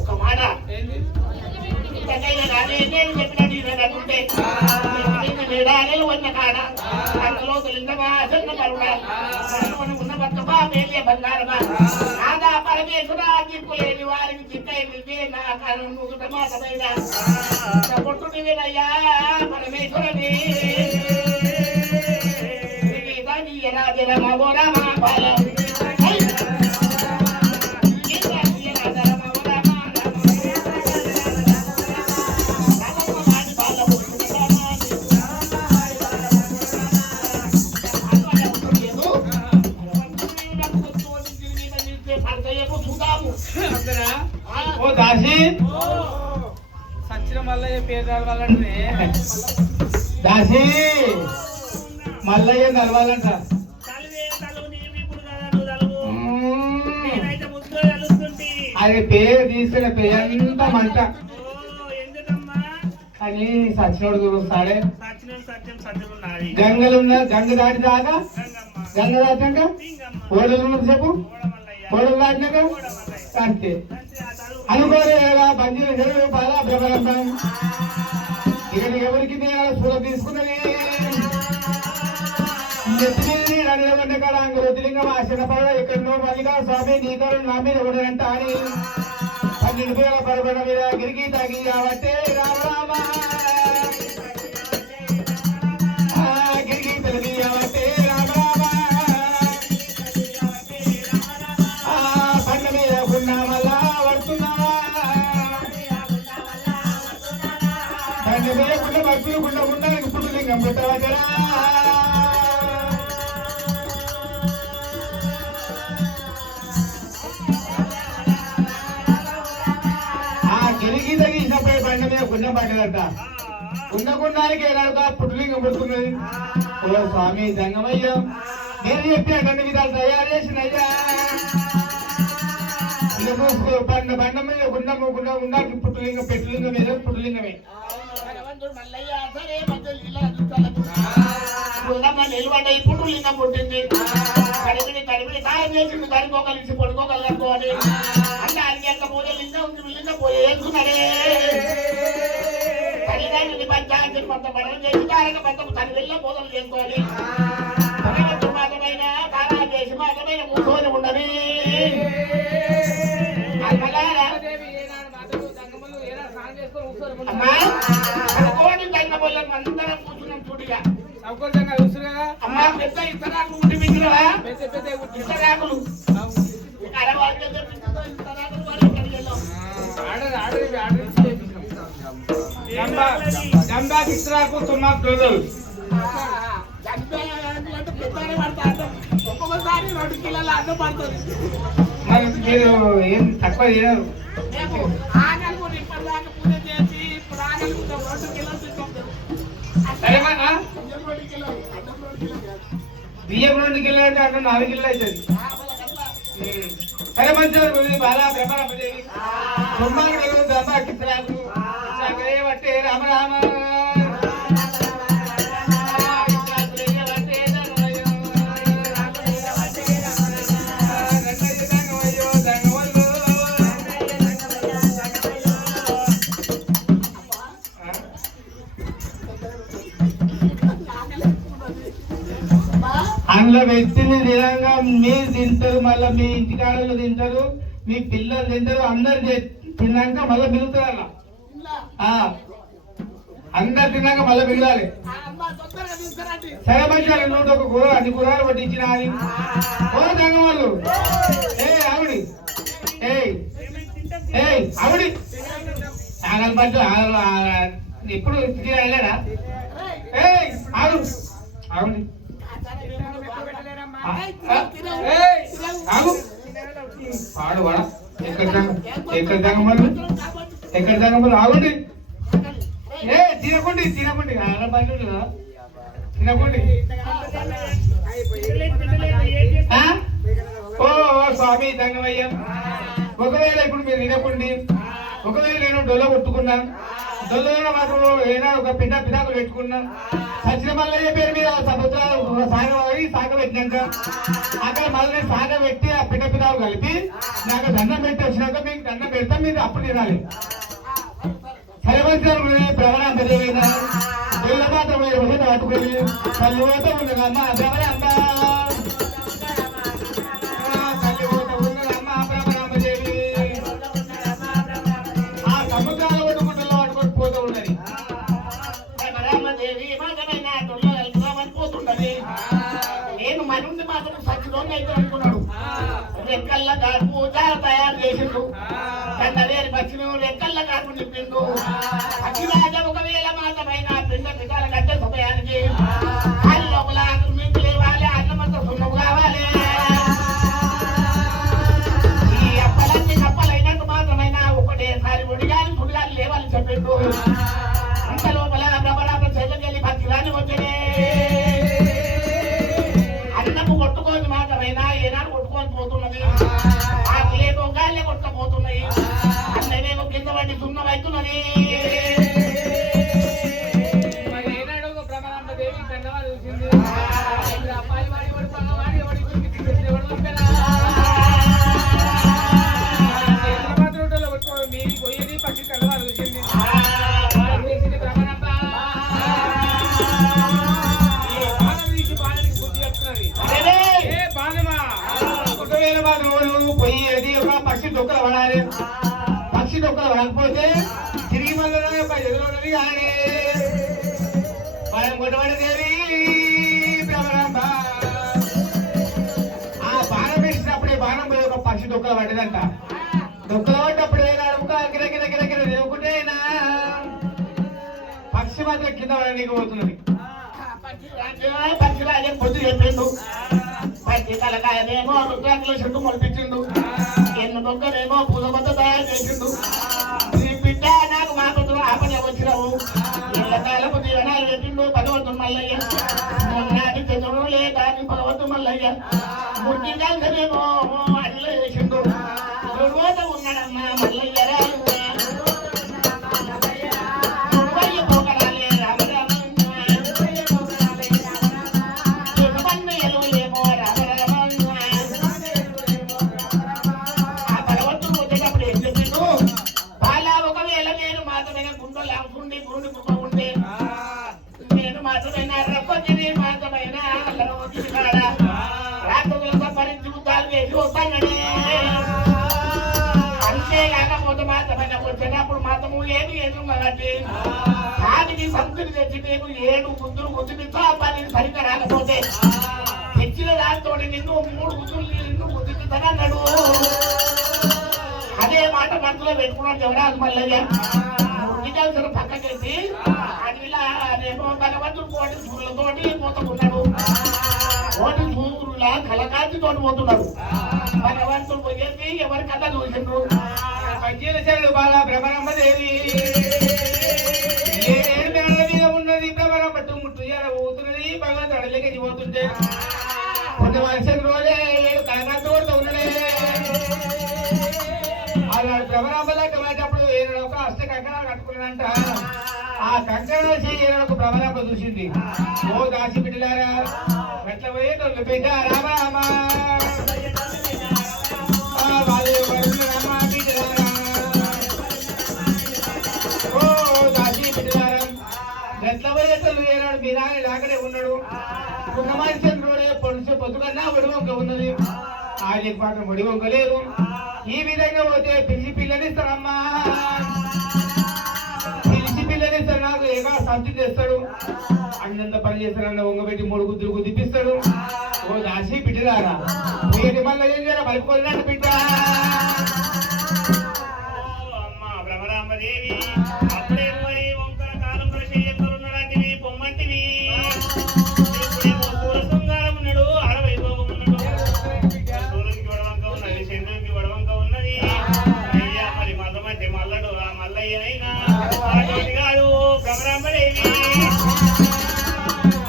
ఒక మాట చెప్పినట్టు ఇదేనంటుంటే వేడాలు ఉన్న కాడ అందులో లింగమా చిన్న పరుడా ఉన్న భర్తమా వేలే బంగారమా నాదా పరమేశ్వర దిక్కులేని వారికి చిత్తైంది నా కారణమాటమైన పొట్టు వినయ్యా పరమేశ్వరని రాజే రామ ఓ రామ బాల హై ఓ దాసి సచిన మల్లయ్య పేరు వాళ్ళంటే దాసి మల్లయ్య నలవాలంట తలువే తలువు నీవు ఇప్పుడు కదా నువ్వు తలువు నేనైతే ముద్దు తలుస్తుంటే అది పేరు తీసుకున్న పేరంతా మంట ఎందుకమ్మా అని సచ్చినోడు చూస్తాడే సచ్చినోడు సత్యం సత్యం నాది గంగలున్న గంగ దాటి దాకా గంగమ్మ గంగ దాటినాక సింగమ్మ ఓడలు ఉన్నది చెప్పు ఓడమల్లయ్య ఓడలు దాటినాక ఓడమల్లయ్య అంతే అంతే ఆ తలువు అనుకోలేదా బందీలు చెడు బాగా భ్రమరంభం ఇక ఎవరికి సూర తీసుకున్నది నెత్తి నడివంటే కాడ అంగులింగం ఆ చిన్నపడ ఎక్కడో మల్లిగా స్వామి నీకరు నా మీద ఉండనంట అని 12 వేల పరబడ మీద గిరికి తాగి కాబట్టి రామ గిరికి తొలగి కాబట్టి రామ బండ మీద గుండా మళ్ళా పడుతున్నావా బండ మీద గుండ భక్తులు గుండ గుండానికి పుట్టులింగం పెట్టవచ్చరా గిరికి తగిలినప్పుడే బండ మీద గుండం పడ్డదట గుండగుండానికి ఏనాడుగా పుట్టులింగం పుడుతున్నది ఓ స్వామి దంగమయ్య నేను చెప్పిన 2 విధాలు తయారు చేసినయ్యా బండ మీద గుండము గుండం ఉండానికి పుట్టులింగం పెట్టులింగం మీద పుట్టులింగమే మల్లయ్య సరే నిలబడ్డ ఇప్పుడు లింగం పుట్టింది కడిమిని కాయం చేసింది కడుకోగలిసి పడుకోగలుగుకోవాలి అంటే అది ఎంత పోయే లింగం పోయే వేసుకున్నాడే తల్లిదండ్రులు పంచాయతీ కొంత పనులు చేసి కారక పంతకు తన వెళ్ళ బోధలు చేసుకోవాలి మాత్రమైన కారాలు చేసి మాత్రమైన మూసుకొని ఉండని అమ్మా కోటి తగిన వల్ల అందరం కూర్చున్నాం చూడిగా సౌకర్యంగా చూస్తారు కదా అమ్మా పెద్ద ఇతరాకులు ఉండి మిగిలినవా పెద్ద పెద్ద ఇతరాకులు అరవాళ్ళ ఇతరాకులు వాళ్ళు ఎక్కడికి వెళ్ళాం జంబా కిస్రాకు తుమ్మక్ డోదల్ అంటే పెద్దనే పడతా ఒక్కొక్కసారి 2 కిలోల అన్నం పడుతుంది మరి మీరు ఏం తక్కువ చేయరు మేము ఆగలకు ఇప్పటిదాకా పూజ చేసి ఇప్పుడు ఆగలకు 2 కిలోలు తింటాం సరే మా 2 కిలోలు అన్నం 2 కిలోలు బియ్యం 2 కిలో అంటే అన్న 4 కిలో అవుతుంది సరే మంచిగా బాగా బ్రహ్మరామదేవి తుమ్మక్ జంబా కిస్రాకు పట్టే రామ రామ అందులో వ్యక్తిని తినంగా మీరు తింటారు మళ్ళీ మీ ఇంటికాడలు తింటారు మీ పిల్లలు తింటారు అందరు తిన్నాక మళ్ళీ మిగులుతారు అలా అందరు తిన్నాక మళ్ళీ మిగలాలి సరే మంచిగా 2 కూర అన్ని కూరలు పట్టించిన ఓ దంగ వాళ్ళు ఆవిడి ఆవిడి ఆగలి పట్టు ఎప్పుడు వెళ్ళాడా ఆవిడ ఆవిడి పాడు వాడ ఎక్కడ దంగమలు ఆగండి తినకండి తినకండి తినకండి ఓ స్వామి దంగమయ్య ఒకవేళ ఇప్పుడు మీరు తినకండి ఒకవేళ నేను డొల్ల కొట్టుకున్నా డొల్లలో మాకు ఏదైనా ఒక పిఠాకులు పెట్టుకున్నా సచిన మల్లయ్య పేరు మీద సముద్రాలు సాగబెట్టినాక అక్కడ మళ్ళీ సాగబెట్టి ఆ పిఠాకు కలిపి నాకు దండం పెట్టి వచ్చినాక మీకు దండం పెడతాం మీరు అప్పుడు తినాలి సర్వజ్ఞుడు భ్రమణంబదేవిన మాత్రం పట్టుకొని తల్లి పోత ఉండదమ్మ భ్రమణంబ తల్లి పోత ఉండదమ్మ భ్రమణంబదేవి ఆ సముద్రాల ఒడ్డుకుంటలో పట్టుకొని పోతూ ఉన్నది భ్రమరామదేవి మగమైన పోతుంటది నేను మనుండి మా చేసిండు కన్నవేరి పచ్చిని రెక్కల్ల కాపు నింపిండు అఖిరాజ ఒకవేళ మాత్రమైన పిండ పితాల కట్టే సమయానికి కాలి లోపల మీకు లేవాలి అన్నమంత సున్నము కావాలి ఈ అప్పలన్నీ కప్పలైనట్టు మాత్రమైన ఒకటేసారి ఒడిగాలి సుడిగాలి లేవాలి చెప్పిండు అంత లోపల బ్రహ్మరాత్ర చెల్లెలి పచ్చిరాని వచ్చే అన్నము కొట్టుకొని మాత్రమైనా ఏనాడు కొట్టుకొని పోతున్నది ఆకులేమో గాల్లే కొట్టపోతున్నాయి అన్నమేమో కింద పడి సున్నమవుతున్నది మరి ఏనాడు ఒక భ్రమరాంబ దేవి కన్నవారు చూసింది అబ్బాయి వాడి వాడు పగవాడి ఎవడి గురించి ఎవడు పంపారా పాత్రలో కొట్టుకోవడం మీది పోయేది పక్షి కన్నవారు చూసింది చేసింది భ్రమరాంబ బాణం తీసి బాణానికి బుద్ధి చెప్తున్నది ఏ బాణమా ఒకవేళ మాత్రం పోయి అది ఒక పక్షి డొక్కలు పడాలి పక్షి డొక్కలు పడకపోతే తిరిగి మళ్ళీ ఎదురున్నది కానీ మనం కొట్టబడేది భ్రమరాంబ ఆ బాణం వేసినప్పుడే బాణం పోయి ఒక పక్షి డొక్కలు పడ్డదంట డొక్కలు పడ్డప్పుడు అడుగుక గిర గిర గిర గిర తిరుగుకుంటేనా పక్షి మాత్రం కింద పడడానికి పోతున్నది పచ్చిరాజే పొద్దు చెప్పిండు పచ్చి తలకాయనేమో రుద్రాకుల చెట్టు మొలిపించిండు ఎన్ను దొక్కనేమో పూలబద్ద తయారు చేసిండు నీ బిడ్డ నాకు మా పొద్దు ఆపనే వచ్చినావు ఇళ్ళ కాలపు దీవెనాలు పెట్టిండు భగవంతుడు మల్లయ్య నాటి చంద్రుడు లేదాని భగవంతుడు మల్లయ్య మురికి కలిసనేమో అడిలో చేసిండు రోజు ఉన్నాడమ్మా మల్లయ్య అంతేకాకపోతే మాత్రమైన వచ్చినప్పుడు మాత్రము ఏమి ఎదురుంగట్టి దానికి సంస్కృతి తెచ్చి నీకు 7 గుద్దులు గుద్దునితో పని సరిగ్గా రాకపోతే తెచ్చిన దాంతో నిన్ను 3 గుద్దులు నిన్ను గుద్దుతానన్నాడు అదే మాట మనసులో పెట్టుకున్నాడు ఎవరాజు మల్లయ్య నిజాల్సిన పక్కకెళ్ళి అడవిలా రేపు భగవంతుడు కోటి సూర్యులతోటి పోతున్నాడు కోటి సూర్యుల కలకాంతితోటి పోతున్నాడు భగవంతుడు పోయేసి ఎవరికన్నా చూసిండ్రు పంచీల బాగా భ్రమరాంబ దేవి ఏడు మేడల మీద ఉన్నది భ్రమరాంబ ముట్టు ఊతున్నది భగవంతుడు అడలేకి పోతుంటే కొన్ని వర్షం రోజే 7 కలకాంతితో ఉన్నదే అలాంటి భ్రమరాంబలా కమేటప్పుడు ఒక అష్ట కంకణాలు కట్టుకున్నాడంట ఆ కంకణాలు చేయడానికి భ్రమరాంబ చూసింది ఓ దాసి బిడ్డలారా ఎట్లా పోయేటోళ్ళు బిడ్డ రామా ఎట్లా పోయేటోళ్ళు ఏనాడు మీ నాయన అక్కడే ఉన్నాడు పున్నమాచంద్రుడే పొద్దుకన్నా ఒడివంక ఉన్నది ఆయనకి మాత్రం ఒడివంక లేదు ఈ విధంగా పోతే పిలిచి పిల్లనిస్తాడమ్మా పిలిచి పిల్లనిస్తాడు నాకు ఏగా సంతి చేస్తాడు అన్నంత పని చేస్తాడన్న వంగబెట్టి 3 గుద్దులు గుద్దిపిస్తాడు ఓ దాసి బిడ్డలారా మీరు మళ్ళీ ఏం చేయాలి పలుకోలేనట్టు బిడ్డ అమ్మ భ్రమరాంబదేవి అప్పుడే మరి వంకర కాలంలో చేయన్నాడంటివి పొమ్మంటివి ఇప్పుడేమో పూల శృంగారం ఉన్నాడు ఆడవైభోగం ఉన్నాడు సూర్యునికి వడవంక ఉన్నది చంద్రునికి వడవంక ఉన్నది అయ్యా మరి మల్లమంటే మల్లడు ఆ మల్లయ్యనైనా అటువంటి కాదు భ్రమరాంబదేవి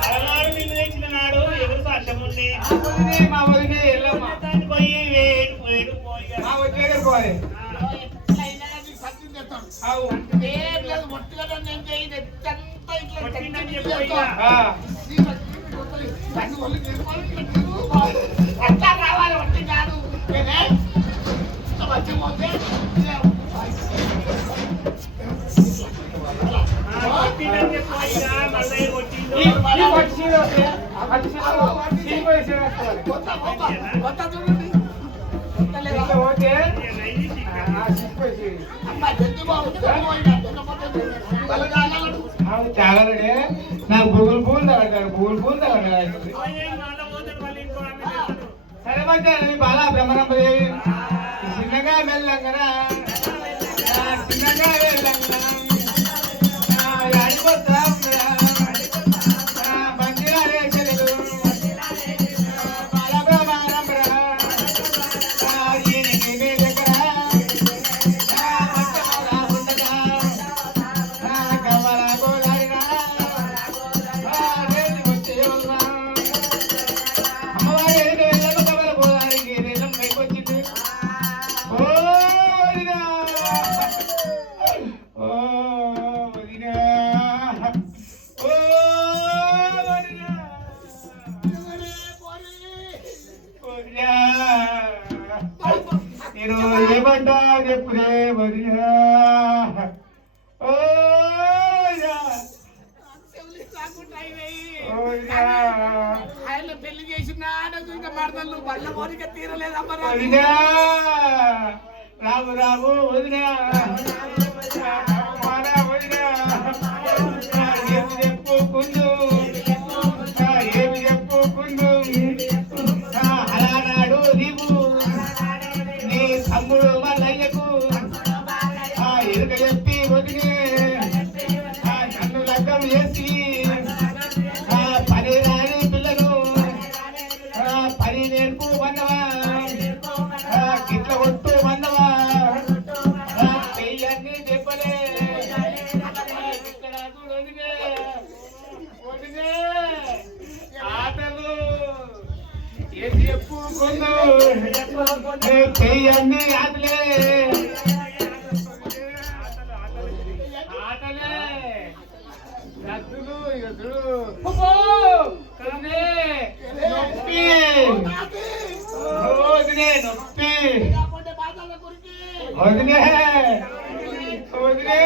అలనాడు నిన్ను తెచ్చిన నాడు ఎవరు సాక్ష్యం ఉంది మా వదిలి వెళ్ళమ్మా పోయి వేడు పోయి మా వచ్చే పోవాలి అట్లా రావాలి వట్టి కాదు వచ్చిపోతే కొత్త చూడండి చాలనే నాకు గూగుల్ పూలు తగలటారు గూగుల్ పూలు తగలటారు సరే మంచి బాలా భ్రమరాంబదేవి చిన్న చిన్నగా మెల్లంగరా చిన్నగా వెళ్ళంగా అడిపోతా బండిరాలే చెల్లెలు బాలబ్రహ్మానంబరా ఈయనకి నీ దగ్గర మంచమలా ఉండగా గవల గోలాడినా రేసి వచ్చేవల్లా అమ్మవారి ఎదుట వెళ్ళక గవల గోలాడికి రేసం పైకొచ్చింది ఓ వదినా ఓ వదినా ఓ వదినా వదినా నేను ఏమంటా చెప్పులే వదినా ఓ వదినా వదినా ఆయన పెళ్లి చేసిన ఇంకా మరదలు బల్ల కోరిక తీరలేదమ్మా వదినా రాము రాము వదినా మారా వదినా ఏమి చెప్పుకుందు ఏమి చెప్పుకుందు అలానాడు నీవు నీ తమ్ముడు మల్లయ్యకు ఎరుక చెప్పి వదిలే నన్ను లగ్గం చేసి పని రాని పిల్లలు పని నేర్పు వన్నవా గిట్ల కొట్టు వన్నవా చెయ్యన్ని చెప్పలే ఇక్కడ చూడు వదిలే వదిలే ఆటలు ఏం చెప్పుకుందు చెయ్యన్ని ఆటలే ఆటలే దద్దులు ఇక చూడు కన్నే నొప్పి వదిలే నొప్పి వదిలే వదిలే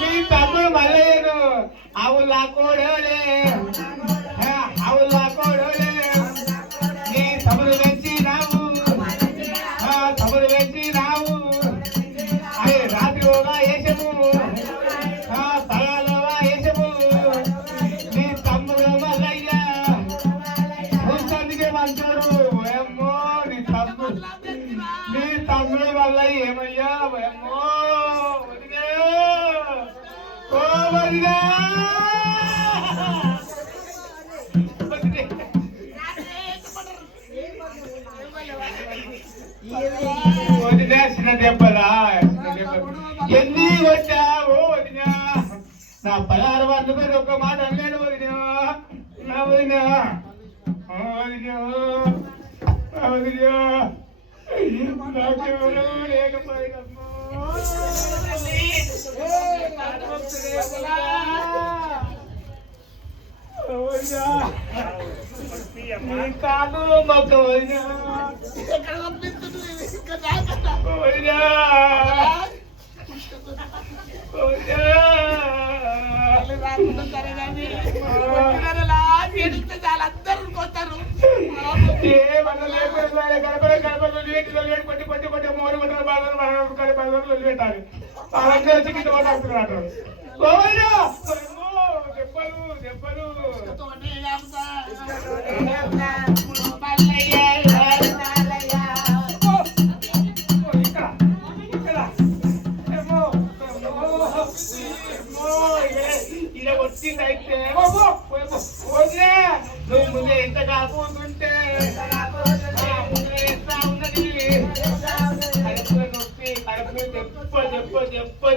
నీ తమ్ముడు మల్లయ్యను ఆవులాకోడోలే ఆవులాకోడోలే నీ తమ్ముడు వెంచి రావు తమ్ముడు వెంచి రావు అదే రాత్రి ఓగా వేసము తలాలోగా వేసము నీ తమ్ముడు మల్లయ్య చూసందుకే మంచాడు ఏమో నీ తమ్ముడు వల్ల ఏమయ్యా ఏమో వదిలే ఓ వదిలే వదిలే చిన్న దెబ్బలా ఎన్ని కొట్టావో వదినా నా 16 వందల పేరు ఒక్క మాట అనలేడు వదినా నా వదినా వదినా వదినా నాకెవరు లేకపోయినమ్మా కాదు మొక్క వదినా ఎక్కడ పంపిస్తుంది ఇంకా జాగ్రత్త వదినా వదినా రాకుండా సరే కానీ ఏడిస్తే చాలా అందరూ కొట్టారు ఏమన్నా గడపడ గడపలు నీటిలో లేడు కొట్టి కొట్టి కొట్టి మోరు కొట్టిన బాధలు పెట్టాలి వాళ్ళందరూ వచ్చి కింద కొట్టాడుతున్నాడు దెబ్బలు దెబ్బలు ఇలా వచ్చిందైతే నువ్వు ముందే ఎంత కాకపోతుంటే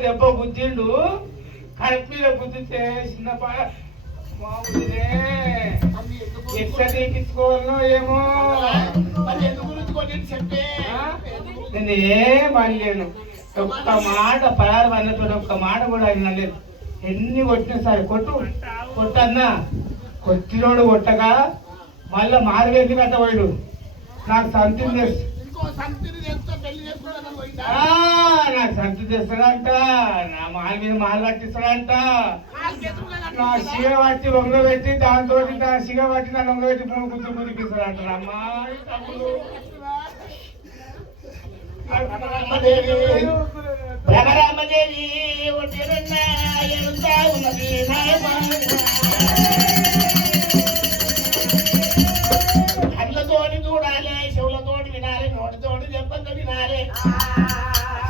దెబ్బ గుద్దిండు కడుపు మీద గుద్దితే చిన్న మామూలునే ఎట్లా తీపించుకోవాలనో ఏమో నేను ఏం అనలేను ఒక్క మాట 16 వందలతో ఒక్క మాట కూడా అనలేదు ఎన్ని కొట్టినా సరే కొట్టన్నా కొట్టినోడు కొట్టగా మళ్ళా మారువేసి కట్టబోయాడు నాకు సంతిని తెస్తు నాకు సంతి తెస్తాడంట నా మాల మీద మాల కట్టిస్తాడంట నా సిగ పట్టి వంగ పెట్టి దాంతో నా సిగ పట్టి నా వంగ పెట్టి గుర్తు గురిపిస్తాడంట అమ్మాయి తమ్ముడు భ్రమరామదేవి ఉన్నది కళ్ళతోటి చూడాలి చెవులతోటి వినాలి నోటితోటి చెప్పంత వినాలే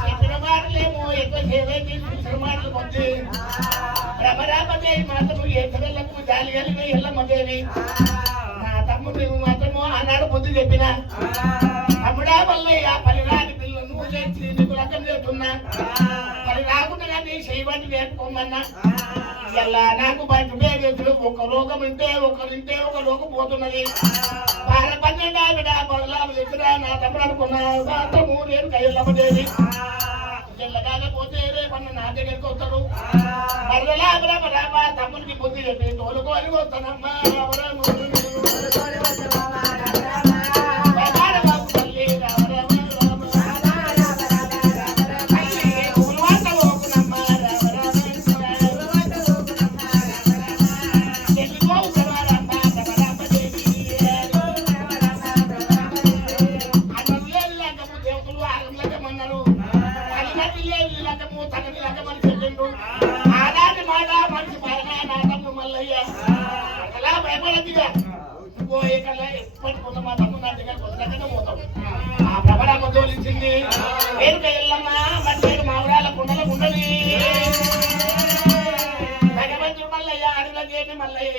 చెప్పిన మాటలేమో ఎక్కువ సేవేసి చూసిన మాటలు కొద్ది రమరామదేవి మాత్రము ఎక్కడలకు జాలి కలిగి ఎల్లమ్మదేవి నా తమ్ముడు మాత్రము ఆనాడు బుద్ధి చెప్పిన తమ్ముడా మల్లయ్య పని రాని పిల్లలు నువ్వు చేసి నీకు లగ్గం చెప్తున్నా పని రాకుండా కానీ చేయబట్టి నేర్చుకోమన్నా ఇలా నాకు బయట వేసులు ఒక రోగం ఉంటే ఒకరింటే ఒక రోగం పోతున్నది 12 ఆవిడ బదలాలు తెచ్చినా నా తమ్ముడు అనుకున్నా మాత్రము నేను కయ్యల్లమ్మదేవి పోతే రేపన్న నా దగ్గరికి వస్తాడు బరదలా రామ తమ్ముడికి బుద్ధి చెప్పి తోలుకోని వస్తానమ్మా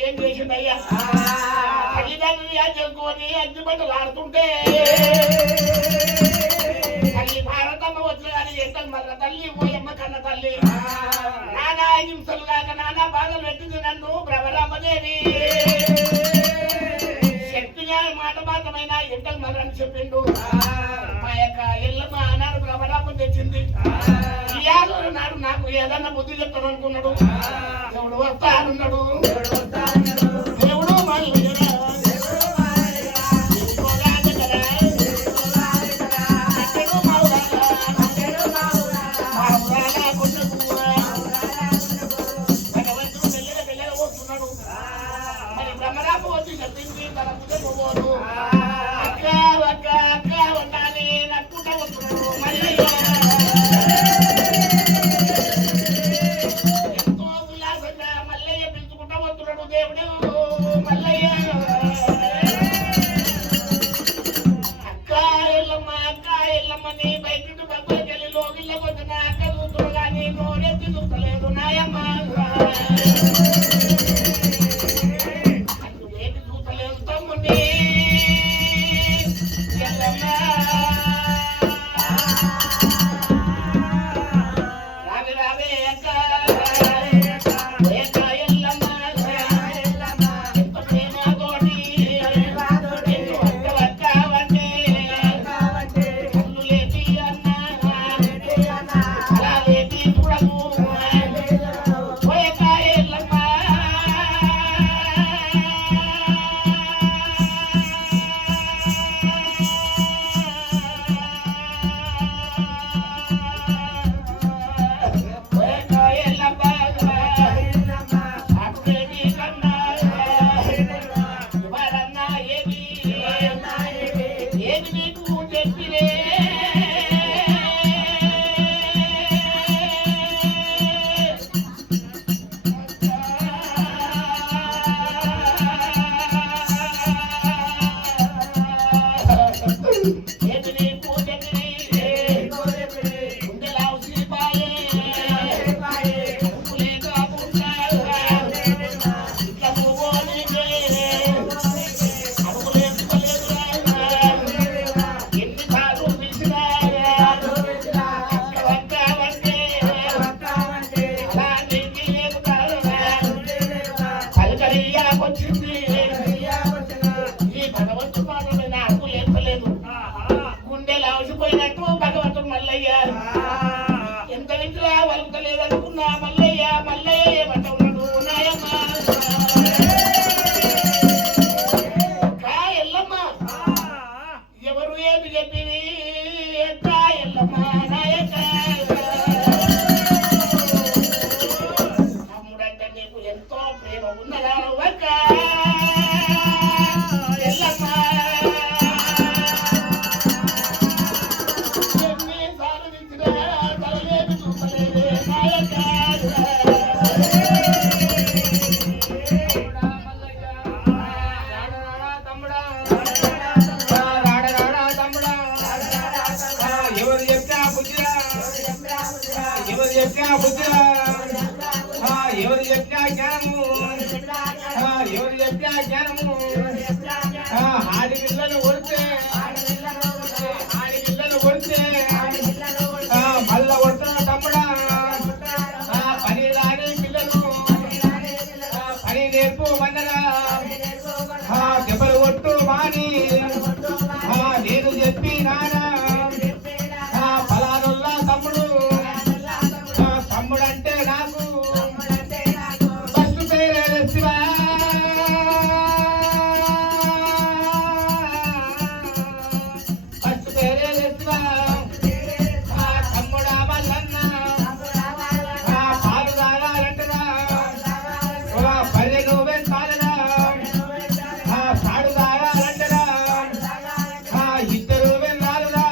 ఏం చేసిందయ్యా తల్లిదండ్రులు చేసుకొని అగ్గిబట్టలు ఆడుతుంటే తల్లి భారతమ్మ వచ్చిన కానీ ఎంతలు మల్ల తల్లి పోయమ్మ కన్న తల్లి నానా హింసలు కాక నానా బాధలు పెట్టింది నన్ను భ్రమరామదేవి శక్తిగా మాట మాత్రమైన ఎంతలు మర్రని చెప్పిండు మా యొక్క ఎల్లమ్మ ఆనాడు భ్రమరామం తెచ్చింది ఇయాలు నాడు నాకు ఏదన్నా బుద్ధి చెప్తాను అనుకున్నాడు దేవుడు వస్తా అన్నాడు దేవుడు మళ్ళీ ఎవరు చెప్పినా బుద్ధిరా ఎవరు చెప్పినా జ్ఞానము ఎవరు చెప్పినా జ్ఞానము ఆడి పిల్లలు కొడితే మళ్ళా కొడుతున్న తమ్ముడా పని రాని పిల్లలు పని నేర్పు మన్నరా దెబ్బలు కొట్టు మాని నేను చెప్పి నానా ఫలానుల్లా తమ్ముడు తమ్ముడంటే నాకు ఫస్ట్ పేరే శివా ఫస్ట్ పేరే శివా తమ్ముడా మల్లన్న పాలు తాగాలంటరా పల్లె నువ్వే కాలరా పాడు తాగాలంటరా ఇద్దరు వెళ్ళాలురా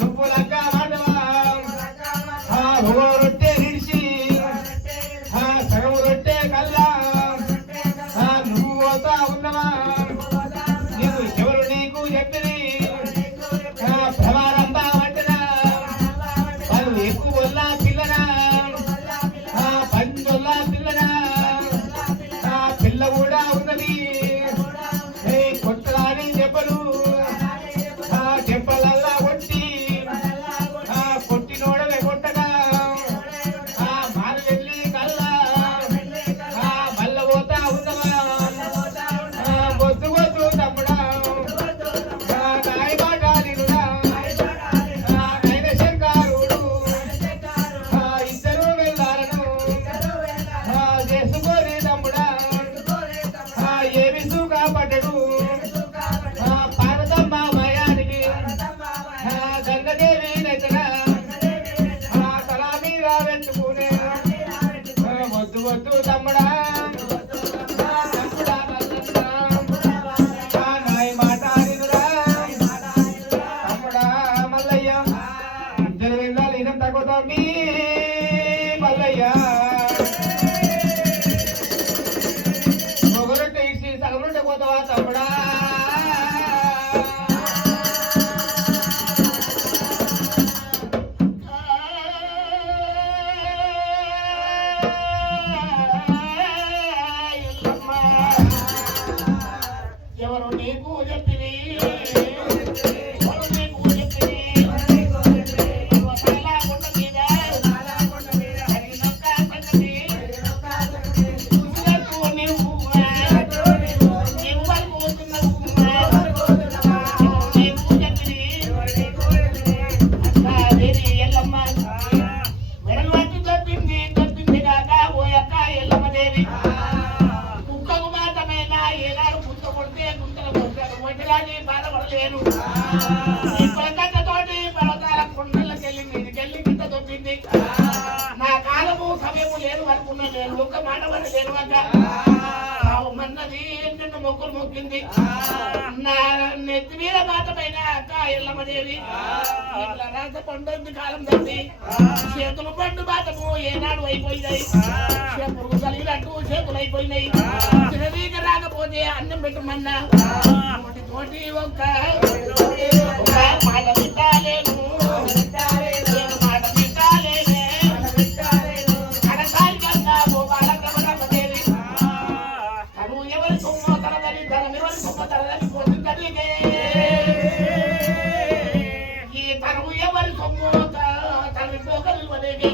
నువ్వు లక్క మాటవా ఓ రొట్టె నిడిచి సగం రొట్టె కల్లా నువ్వు పోతా ఉన్నవా నీకు ఎవరు నీకు చెప్పిని ప్రమాణంతా వంటరా వాళ్ళు ఎక్కువల్లా పిల్లరా పంచొల్లా పిల్లరా పిల్ల కూడా ఉన్నది కొట్టరాని దెబ్బలు దెబ్బలల్లా కొట్టి కొట్టినోడవే కొట్టగా మాలు వెళ్ళి కల్లా మల్ల పోతా ఉన్నవా వద్దు వద్దు తమ్ముడా నాయ మాట నిరుడా నైన శంకారుడు ఇద్దరు వెళ్ళాలను చేసుకోని తమ్ముడా ఏమి కాపాడడు పార్వతమ్మ భయానికి గంగదేవి నచ్చరా తల మీద పెట్టుకునే వద్దు వద్దు తమ్ముడా తమ్ముడా నాయ మాట నిరుడా తమ్ముడా మల్లయ్య ఇద్దరు వెళ్ళాలి ఇదంతా కొత్త మీ మల్లయ్య ఒకరొట్టె ఇచ్చి సగం రొట్టె పోతావా తమ్ముడా ఎవరు నీకు చెప్పిని ఎవరు నీకు చెప్పిని చాలా కొండ మీద అడిగినొక్క సంగతి చూసినట్టు నీవు వరకు పోతున్నావు నీకు చెప్పిని అదేది ఎల్లమ్మ మెడలు పట్టి తప్పింది కాక ఓ యొక్క ఎల్లమ్మ దేవి కుక్కకు మాత్రమైన ఏనాడు గుంత కొడితే గుంతలు కొడతారు వడ్డీలాని బాధపడలేను తోటి పర్వతాల కొండలకెళ్ళి మీదికెళ్ళి కింద దొబ్బింది నా కాలము సమయము లేదు అనుకున్నా నేను ఒక్క మాట వల్ల లేను అక్క మన్నది నిన్ను మొక్కులు మొక్కింది నా నెత్తి మీద మాత్రమైన అక్క ఎల్లమ్మదేవి రాత పండు కాలం తప్పి చేతులు పండు బాటము ఏనాడు అయిపోయినాయి పురుగు కలిగినట్టు చేతులు అయిపోయినాయి తినవీక రాకపోతే అన్నం పెట్టమన్నా తోటి ఒక్క మాట వింటాలేను మాట వింటాలేనే కడసారి కన్నా బాలక్రమదేవి తను ఎవరి సొమ్ము తనదని ధనం ఎవరి సొమ్ము తనదని పొందుతనిగే ఈ తనము ఎవరి సొమ్ము తనని పోగలివనేది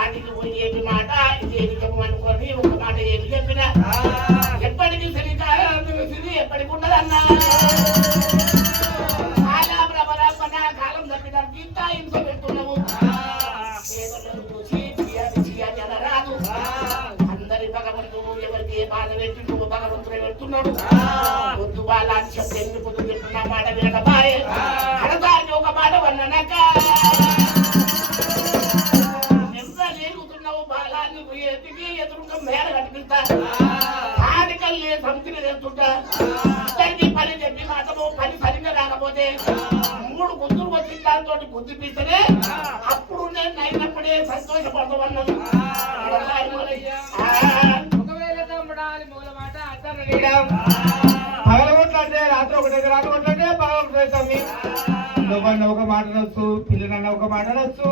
ఆడికి పోయేది మాట ఇదేమి చెప్పమనుకోని ఒక మాట ఏమి చెప్పినా ఎప్పటికీ సరిగా ఎప్పటికి ఉండదన్నా కాలం తప్పిన ఇంత ఇంత పెడుతున్నాము రాదు అందరి భగవంతుడు ఎవరికి ఏ బాధ పెట్టి నువ్వు భగవంతుడు పెడుతున్నాడు పొద్దు బాలాన్ని చెప్తే ఎన్ని పొద్దు చెప్తున్నా మాట వినక బాయే అడదాన్ని ఒక మాట వన్ననక ఎంత నేర్గుతున్నావు బాలాన్ని ఎదిగి ఎదురుగా మేడ కనిపిస్తా ఆడికల్లి సంతిని తెస్తుంటా ఇద్దరికి పని చెప్పి మాత్రము పని సరిగ్గా రాకపోతే 3 గుంతులు వచ్చి దాంతో గుర్తిపిస్తేనే అప్పుడు నేను అయినప్పుడే సంతోషపడతామన్నది ఒకవేళ తమ్ముడా అని మూల మాట అర్థం పగలగొట్లంటే రాత్రి 1 రాత్రి కొట్లంటే బాగా నువ్వన్న ఒక మాట అనొచ్చు, పిల్లనన్న ఒక మాట అనొచ్చు.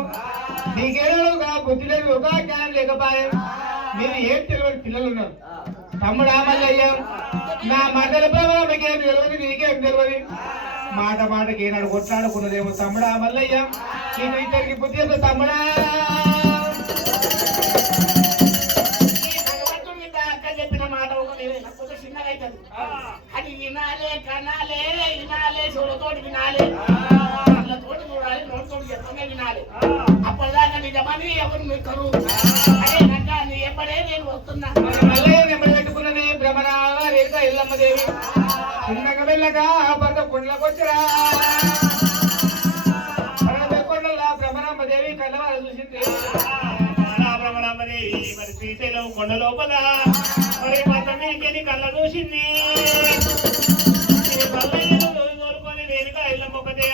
నీకేదో ఒక బుద్ధి లేదు, ఒక జ్ఞానం లేకపోయే. మీరు ఏం తెలియని పిల్లలు ఉన్నారు. తమ్ముడా మల్లయ్య, నా మాటల ప్రభావం మీకేం తెలియదు, నీకేం తెలియదు. మాట మాటకి ఏనాడు కొట్లాడుకున్నదేమో. తమ్ముడా మల్లయ్య, నీకు ఇద్దరికి బుద్ధి చెప్పు తమ్ముడా. చెప్పిన మాట ఒక చిన్నగా అవుతుంది. అది వినాలే, కనాలే, వినాలే, చెవులతోటి వినాలి, కళ్ళతోటి చూడాలి, నోటితోటి చెప్పగా వినాలి. అప్పటిదాకా నిజమని ఎవరు మెక్కరు. అదే నక్క నీ ఎప్పుడే నేను వస్తున్నా. మల్లయ్య నెమ్మది పెట్టుకున్నది భ్రమరాగా రేఖ ఎల్లమ్మ దేవి. చిన్నగా వెళ్ళగా భర్త కొండలకు వచ్చిరా. కొండల భ్రమరాంబ దేవి కళ్ళవారు చూసింది. బ్రహ్మరామదేవి మరి శ్రీశైలం కొండ లోపల మరి పట్టణానికి కళ్ళ చూసింది. కోరుకొని వేరుగా ఎల్లమ్మ ఒకటే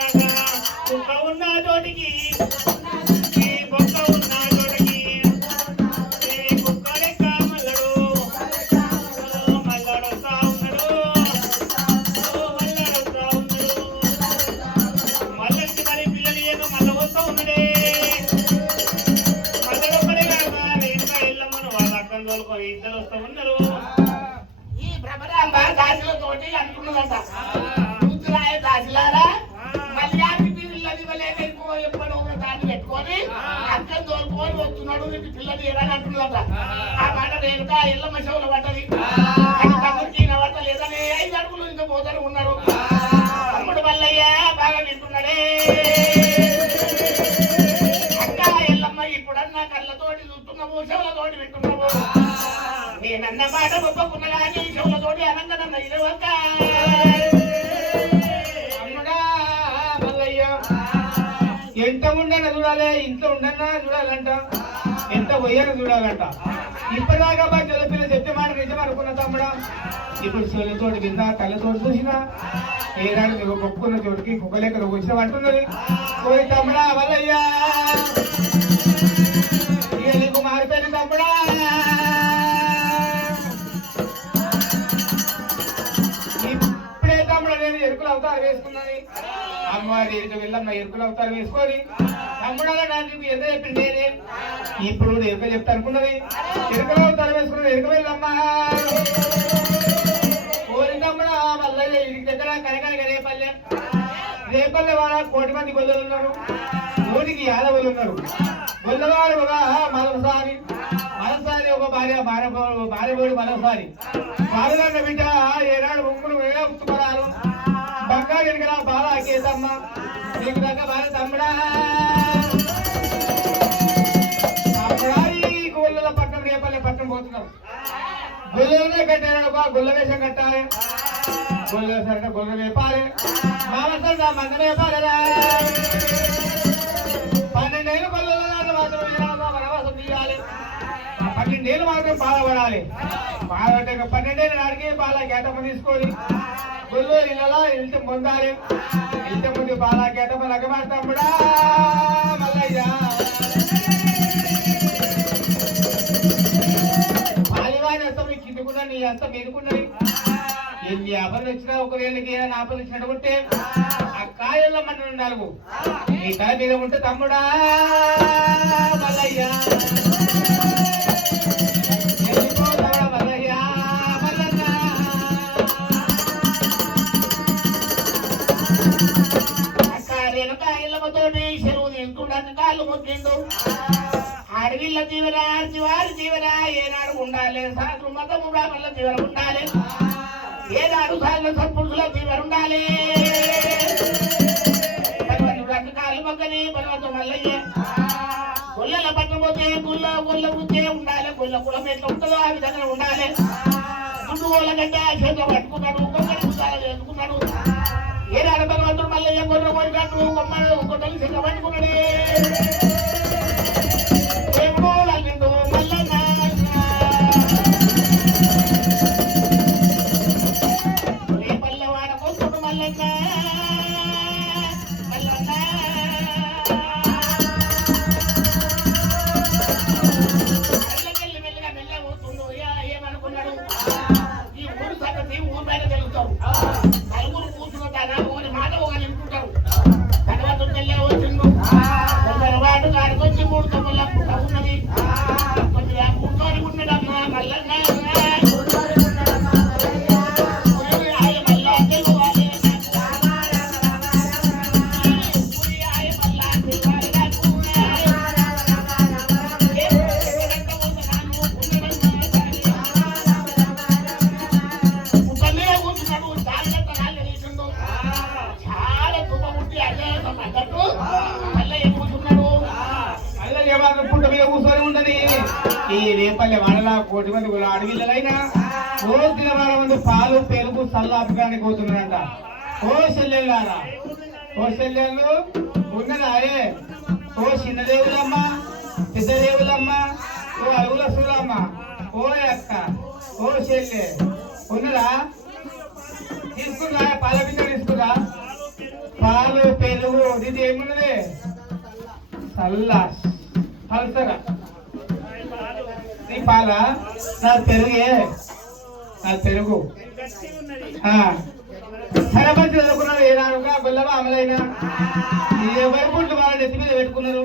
కుక్క ఉన్న చోటికి, కుక్క ఉన్న చోటికి కుక్క లెక్క మల్లడు మల్లడొస్తా ఉన్నాడు, మల్లడొస్తా ఉన్నాడు. మల్లడికి మరి పిల్లలు ఏదో మల్ల వస్తా ఉన్నాడే. ఇద్దరు వస్తూ ఉన్నారు. ఈ భ్రమరాంబ దాసులతోటి అనుకున్నదంట, కూతురాయ దాసులారా మళ్ళీ పిల్లలు ఇవ్వలేక ఎప్పుడో దాన్ని పెట్టుకొని అక్కని తోలుకొని వస్తున్నాడు, నీకు పిల్లలు ఏదని అంటున్నదంట. ఆ మాట రేణుక ఎల్లమ్మ చెవులు పడ్డది. తమ్ముడికి నవ్వట లేదని 5 అడుగులు ఇంకా పోతూ ఉన్నారు. తమ్ముడు మల్లయ్య బాగా వింటున్నాడే. అక్క ఎల్లమ్మ ఇప్పుడన్నా కళ్ళతోటి చూస్తున్నావు, చెవులతోటి వింటున్నావు. నేనన్న మాట ఒప్పుకున్నా కానీ చెవులతోటి అనంగనన్న ఇరవక. తమ్ముడా మల్లయ్య, ఎంత ఉండన చూడాలి, ఇంట్లో ఉండన్నా చూడాలంట, ఎంత పోయాను చూడాలంట. ఇప్పటిదాకా మా పిల్ల చెప్తే మాట నిజం అనుకున్న తమ్ముడా. ఇప్పుడు చెవులతోటి విన్నా, కళ్ళతోటి చూసినా, ఏనాడు నువ్వు ఒప్పుకున్న చోటికి కుక్కలేక నువ్వు వచ్చినావు అంటున్నది. పోయి తమ్ముడా మల్లయ్య, ఇక నీకు మారిపోయింది తమ్ముడా. ఇప్పుడే తమ్ముడు నేను ఎరుకులు అవతారం వేసుకున్నది. అమ్మవారి ఎరుక వెళ్ళమ్మ ఎరుకులు అవతారం వేసుకొని తమ్ముడా నాకు ఎంత చెప్పింది నేనే. ఇప్పుడు ఎరుక చెప్తా అనుకున్నది. ఎరుకలు అవతారం వేసుకున్నది ఎరుక వెళ్ళమ్మ. కోరి తమ్ముడా మల్లయ్య ఇంటి దగ్గర కనకనక రేపల్లె వాళ్ళ 1 కోటి మంది గొల్లలు ఉన్నారు, 1 కోటికి యాదవులు ఉన్నారు. గొల్లవాడు ఒక మలసారి, మలసారి ఒక భార్యబోడు మలసారి. బాలన్న బిడ్డ ఏనాడు ముగ్గురు ఉత్తుపరాలు బంగారు ఎడుకల బాల కేసమ్మ. నీకు దగ్గర బాల తమ్ముడా. తమ్ముడా ఈ గొల్లల పట్టణం రేపల్లె పట్టణం పోతున్నారు. గొల్లలనే కట్టారు, గొల్ల వేషం కట్టాలి. గొల్ల సరిగ్గా గొల్ల వేపాలి, మామసంగా మంద వేపాలరా. 12 ఏళ్ళు గొల్లల మాత్రం వనవాసం తీయాలి. 12 ఏళ్ళు మాత్రం బాధపడాలి. బాధపడ్డ 12 ఏళ్ళ నాటికి బాల గేటమ్మ తీసుకొని గొల్లు ఇళ్ళలో ఇంటి పొందాలి. ఇంటి ముందు బాల గేటమ్మ లగ్గమాట తమ్ముడా మల్లయ్య. పాలివాని అంతా మీకు కిందుకున్నా, నీ అంతా మీదుకున్నది. ఎన్ని ఆపదలు వచ్చినా, ఒకవేళకి ఏదైనా ఆపదలు వచ్చినట్టు ఉంటే ఆ కాయల్లో మన 4 నీ తల మీద ఉంటే తమ్ముడా మల్లయ్య. మల్లయ్య మల్లన్న అక్క రేణుక ఎల్లమ్మతోటి చెరువు తింటుండని కాళ్ళు మొక్కిండు. అడవిళ్ళ తీవరా, శివారి తీవరా ఏనాడు ఉండాలి. సాధు మతము బ్రాహ్మణుల తీవర ఉండాలి. ఏనాడు సాధన సత్పురుషుల తీవర ఉండాలి. భగవంతుడు కాళ్ళు మొక్కని భగవంతు మల్లయ్య. గొల్లల పట్ల పోతే గొల్ల బుద్ధే ఉండాలి. గొల్ల కులం ఎట్లా ఉంటుందో ఆ విధంగా ఉండాలి. ముందు గొల్ల గడ్డ చేతిలో పట్టుకున్నాడు, కొమ్మడి బుద్ధాలు చేసుకున్నాడు. ఏనాడు భగవంతుడు మల్లయ్య గొర్రె కొడినట్టు కొమ్మడు గొడ్డలు సిద్ధ పట్టుకున్నాడు. మాట ఒక నింపుకుంటారు. మాత్రం పుట్ట మీద కూర్చొని ఉండని ఈ రేపల్లె వాడలా 1 కోటి మంది ఆడపిల్లలైనా ఓ దినవాడ మంది పాలు పెరుగు చల్లాపడానికి పోతున్నారంట. ఓ చెల్లెళ్ళారా, ఓ చెల్లెళ్ళు ఉన్నదాయే, ఓ చిన్నదేవులమ్మ, పెద్దదేవులమ్మ, ఓ అరుగుల సూలమ్మ, ఓ అక్క, ఓ చెల్లె ఉన్నదా? తీసుకున్నా పాల బిడ్డ తీసుకున్నా, పాలు పెరుగు ఇది ఏమున్నది చల్లా పల్సరా నీ పాల నా పెరుగే, నా పెరుగు సరపతి చదువుకున్నాడు ఏనాడుగా గొల్లవ అమలైనా ఎవరి పుట్లు వాళ్ళ నెత్తి మీద పెట్టుకున్నారు.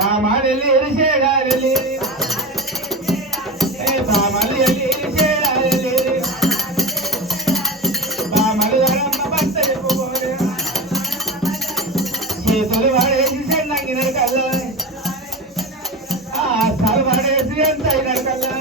బామాలు వెళ్ళి ఎరిసేడా వెళ్ళి, బామాలు వెళ్ళి ఎరిసేడా వెళ్ళి, బామలు వాడమ్మ భర్త చెప్పుకోలే, చేతులు వాడేసి నగిన కల్లా, అసలు వాడేసి ఎంత అయిన కల్లా.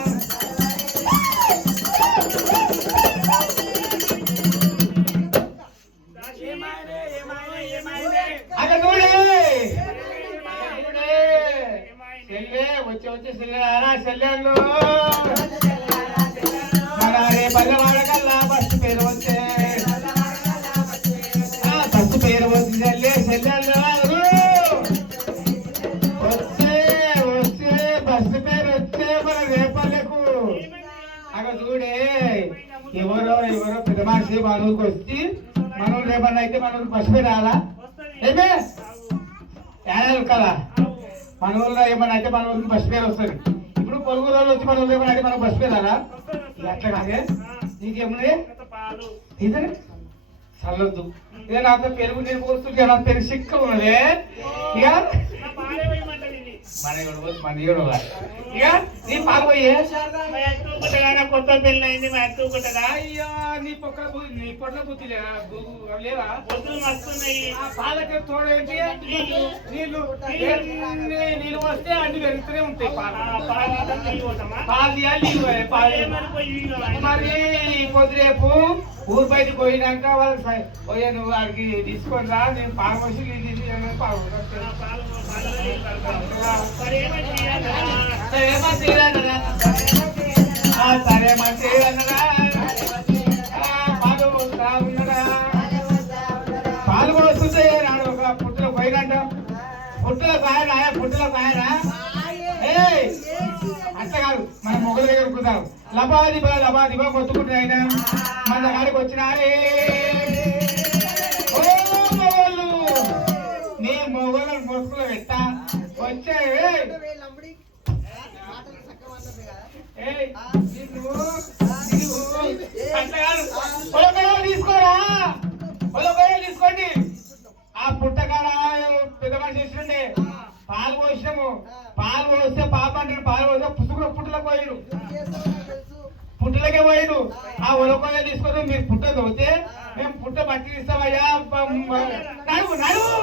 వచ్చి చెల్లెరా చెల్లెళ్ళు మన రేపల్లె వాడకల్లా ఫస్ట్ పేరు వచ్చే, ఫస్ట్ పేరు వచ్చి చెల్లె చెల్లెళ్ళు వచ్చే వచ్చే ఫస్ట్ పేరు వచ్చే మన రేపల్లెకు. అక్కడ చూడే ఎవరో పెద్ద మనిషి మనూరికి వచ్చి మనూరు రేపన్న అయితే మనూరికి ఫస్ట్ పేరు రాలా ఏమే ఏడాది కదా మన ఊళ్ళో ఏమన్నా అయితే మన ఊరికి బస్ పేరు వస్తుంది. ఇప్పుడు పొరుగు రోజులు వచ్చి మన ఊళ్ళో ఏమన్నా అయితే మనకు బస్ పేరు రాదా? అట్లా కాదే నీకేముంది ఇదే చల్లొద్దు. ఇదే నాతో పెరుగు నేను పోస్తుంటే నా పెరుగు సిక్క ఉన్నదే ఇక మన ఇక నీ పాలు పోయే కొత్త పెళ్ళి అయింది. మా అత్త ఒకటదా అయ్యా నీ పొట్ల బుద్ధి లేవా? పొద్దులు వస్తున్నాయి. పాలకి తోడేంటి నీళ్ళు వస్తే అన్ని పెరుగుతూనే ఉంటాయి. మరి పొద్దురేపు ఊరు బయటకు పోయినాక వాళ్ళకి పోయా నువ్వు అడిగి తీసుకొని రా, నేను పాలు వచ్చి పాలు సరే మంచి పాలు పోస్తుంటే నాడు ఒక పుట్టలో పోయినంట, పుట్టలో కాయరా పుట్టలో కాయరా అట్లా కాదు మన మొగల దగ్గర కుదాం లబాదిబా కొట్టుకుంటే అయినా మన కాడికి వచ్చినారే నీ మొగలను మొక్కులు పెట్టా వచ్చే తీసుకోరా తీసుకోండి. ఆ పుట్టకాడ పెద్ద మనిషి చేస్తుండే పాలు పోసినాము, పాలు పోస్తే పాప అంటే పాలు పోస్తే పుట్టుకు పుట్టలకు పోయాడు, పుట్టలకే పోయాడు. ఆ ఒలకోయ తీసుకొని మీరు పుట్ట తోతే మేము పుట్ట పట్టి ఇస్తామయ్యా. నడువు నడువు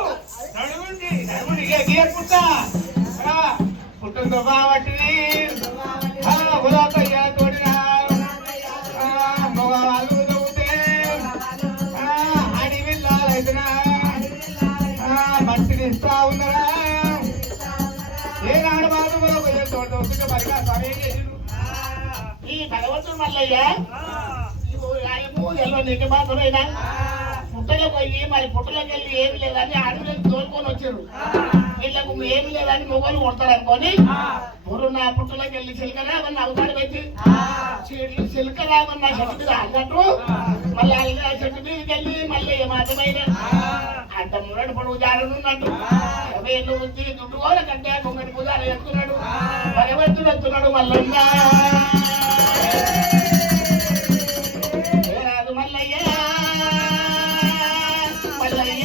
నడువుండి నడువుండి ఇక పుట్ట పుట్టతో కాబట్టి ఒలకయ్య తోడినా మొగవాళ్ళు తవ్వుతే అడివిల్లాలైతున్నా మట్టిని ఇస్తా ఉన్నారా ఏనాడు మాత్రం ఒలకయ్య తోట వస్తుంటే మరిగా సమయం చేసిండు. ఈ భగవంతుడు మల్లయ్య నీకు మాత్రమేనా పుట్టలో పోయి మరి పుట్టలోకి వెళ్ళి ఏమి లేదని అడవిలోకి తోలుకొని వచ్చారు. వీళ్ళకు ఏమి లేదని మొగలు కొడతారు అనుకొని ఊరు నా పుట్టలోకి వెళ్ళి చిలకరామన్న అవతారం పెట్టి చిలకరామన్న చెట్టు మీద అన్నట్టు మళ్ళీ ఆ చెట్టు మీదకి వెళ్ళి మళ్ళీ మాత్రమైన అంత మురడు పొడుగు జాడనున్నట్టు 20 ఏళ్ళు నుంచి దుడ్డు కోల కంటే కొంగటి పూజాలు ఎత్తున్నాడు, భగవంతుడు ఎత్తున్నాడు మల్లన్న మల్లయ్య మల్లయ్య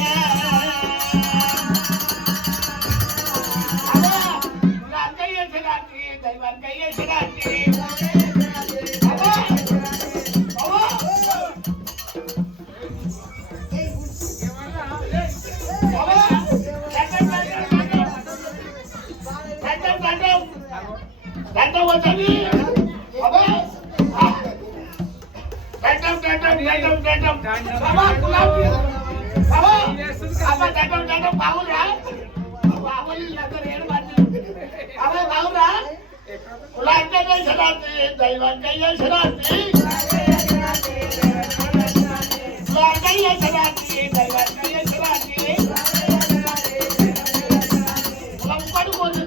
దండం వచ్చి బాగురా బాగులు దగ్గర ఏడు శరాత్రి దైవంగయ్య శరాత్రి శరాత్రి దైవంగయ్య శరాత్రి పడుకొని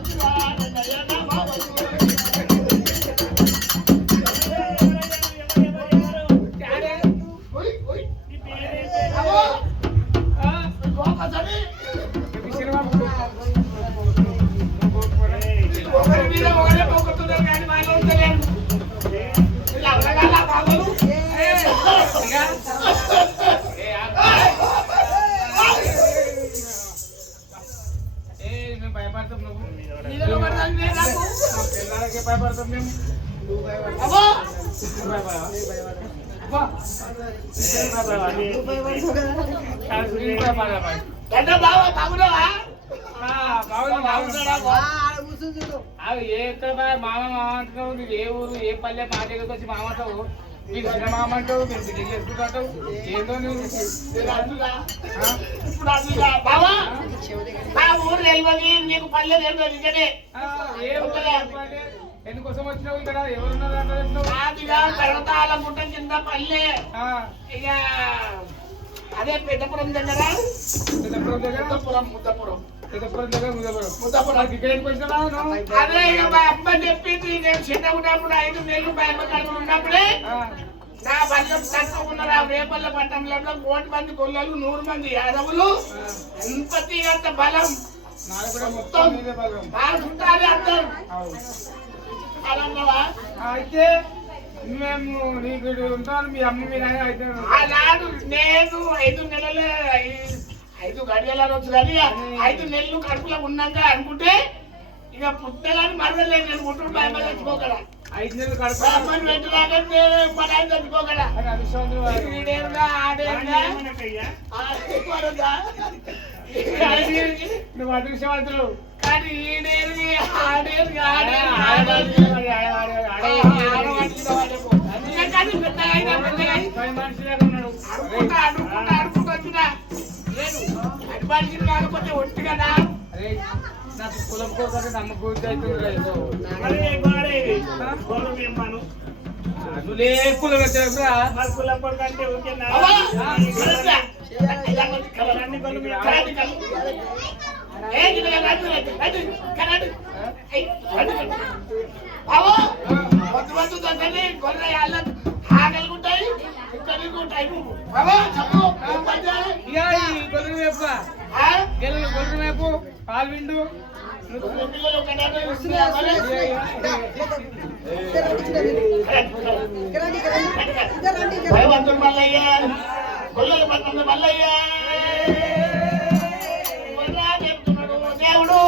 ఒకరి మీద ఒకరే పోగొట్టున్నారు కానీ వాళ్ళు ఉంటలేరు. ఇలా అవలగాల బాబులు మేము భయపడతాం నువ్వు నీళ్ళలో పడడానికి లేదు నాకు. పిల్లలకే భయపడతాం మేము అబ్బో గడ్డ బావా బాగున్నావా? అవి ఏ ఎక్కడ మామ మామ అంటున్నావు, నువ్వు ఏ ఊరు ఏ పల్లె మా దగ్గరకు వచ్చి మామ అంటావు, నీకు చిన్న మామ అంటావు, మేము బిల్డింగ్ చేసుకుంటావు, ఏందో నువ్వు నేను అంటున్నా. ఇప్పుడు అంటున్నా బావా నా ఊరు తెలియదు, నీకు పల్లె తెలియదు. నిజమే ఏ ఊరు చెప్పాలి? ఎందుకోసం వచ్చినావు ఇక్కడ, ఎవరున్నారు అంటే నాదిగా పర్వతాల గుట్ట కింద పల్లె. ఇక అదే పెద్దపురం దగ్గర పెద్దపురం దగ్గర ముద్దపురం పెద్దపురం దగ్గర ముద్దపురం ఇక్కడ ఎందుకు వచ్చినావా నువ్వు? అదే ఇక మా అమ్మ చెప్పింది. నేను చిన్న ఉన్నప్పుడు 5 నెలలు మా అమ్మ కడుపులు ఉన్నప్పుడే నా బల్లం తక్కువ రేపల్ల పట్టణంలో 1 మంది గొల్లలు 100 మంది యాదవులు ఎంపతి అంత బలం నాకు కూడా మొత్తం మీదే బలం. బాగా చుట్టాలి అందరు అలాంటివా? అయితే మేము నీకు ఉంటాను, మీ అమ్మ మీ నాయన అయితే ఆనాడు నేను 5 నెలలే 5 గడియల రోజు కానీ 5 నెలలు కడుపులో ఉన్నాక అనుకుంటే ఇక పుట్టగాని మరదలేదు. నేను పుట్టు భయమ చచ్చిపోగల 5 నెలలు కడప అమ్మని పెట్టినాకంటే పడాయి చచ్చిపోగల ఈడేరుగా ఆడేరుగా నువ్వు అదృష్టవంతులు. కానీ ఈడేరుగా ఆడేరుగా కాకపోతే ఒట్టిగా నాకు కులం కోసం నమ్మకం అవుతుంది. నువ్వు లే కులం వచ్చా కులం కొడుకంటే ఓకేనా? గొర్రె ఆగలుగుంటాయి ఉంటాయి. చెప్పు గొర్రె వేపు గొర్రె వేపు పాలు విండు భయవంతుడు మల్లయ్య గొల్లలు పడుతుంది మల్లయ్య చెప్తున్నాడు దేవుడు.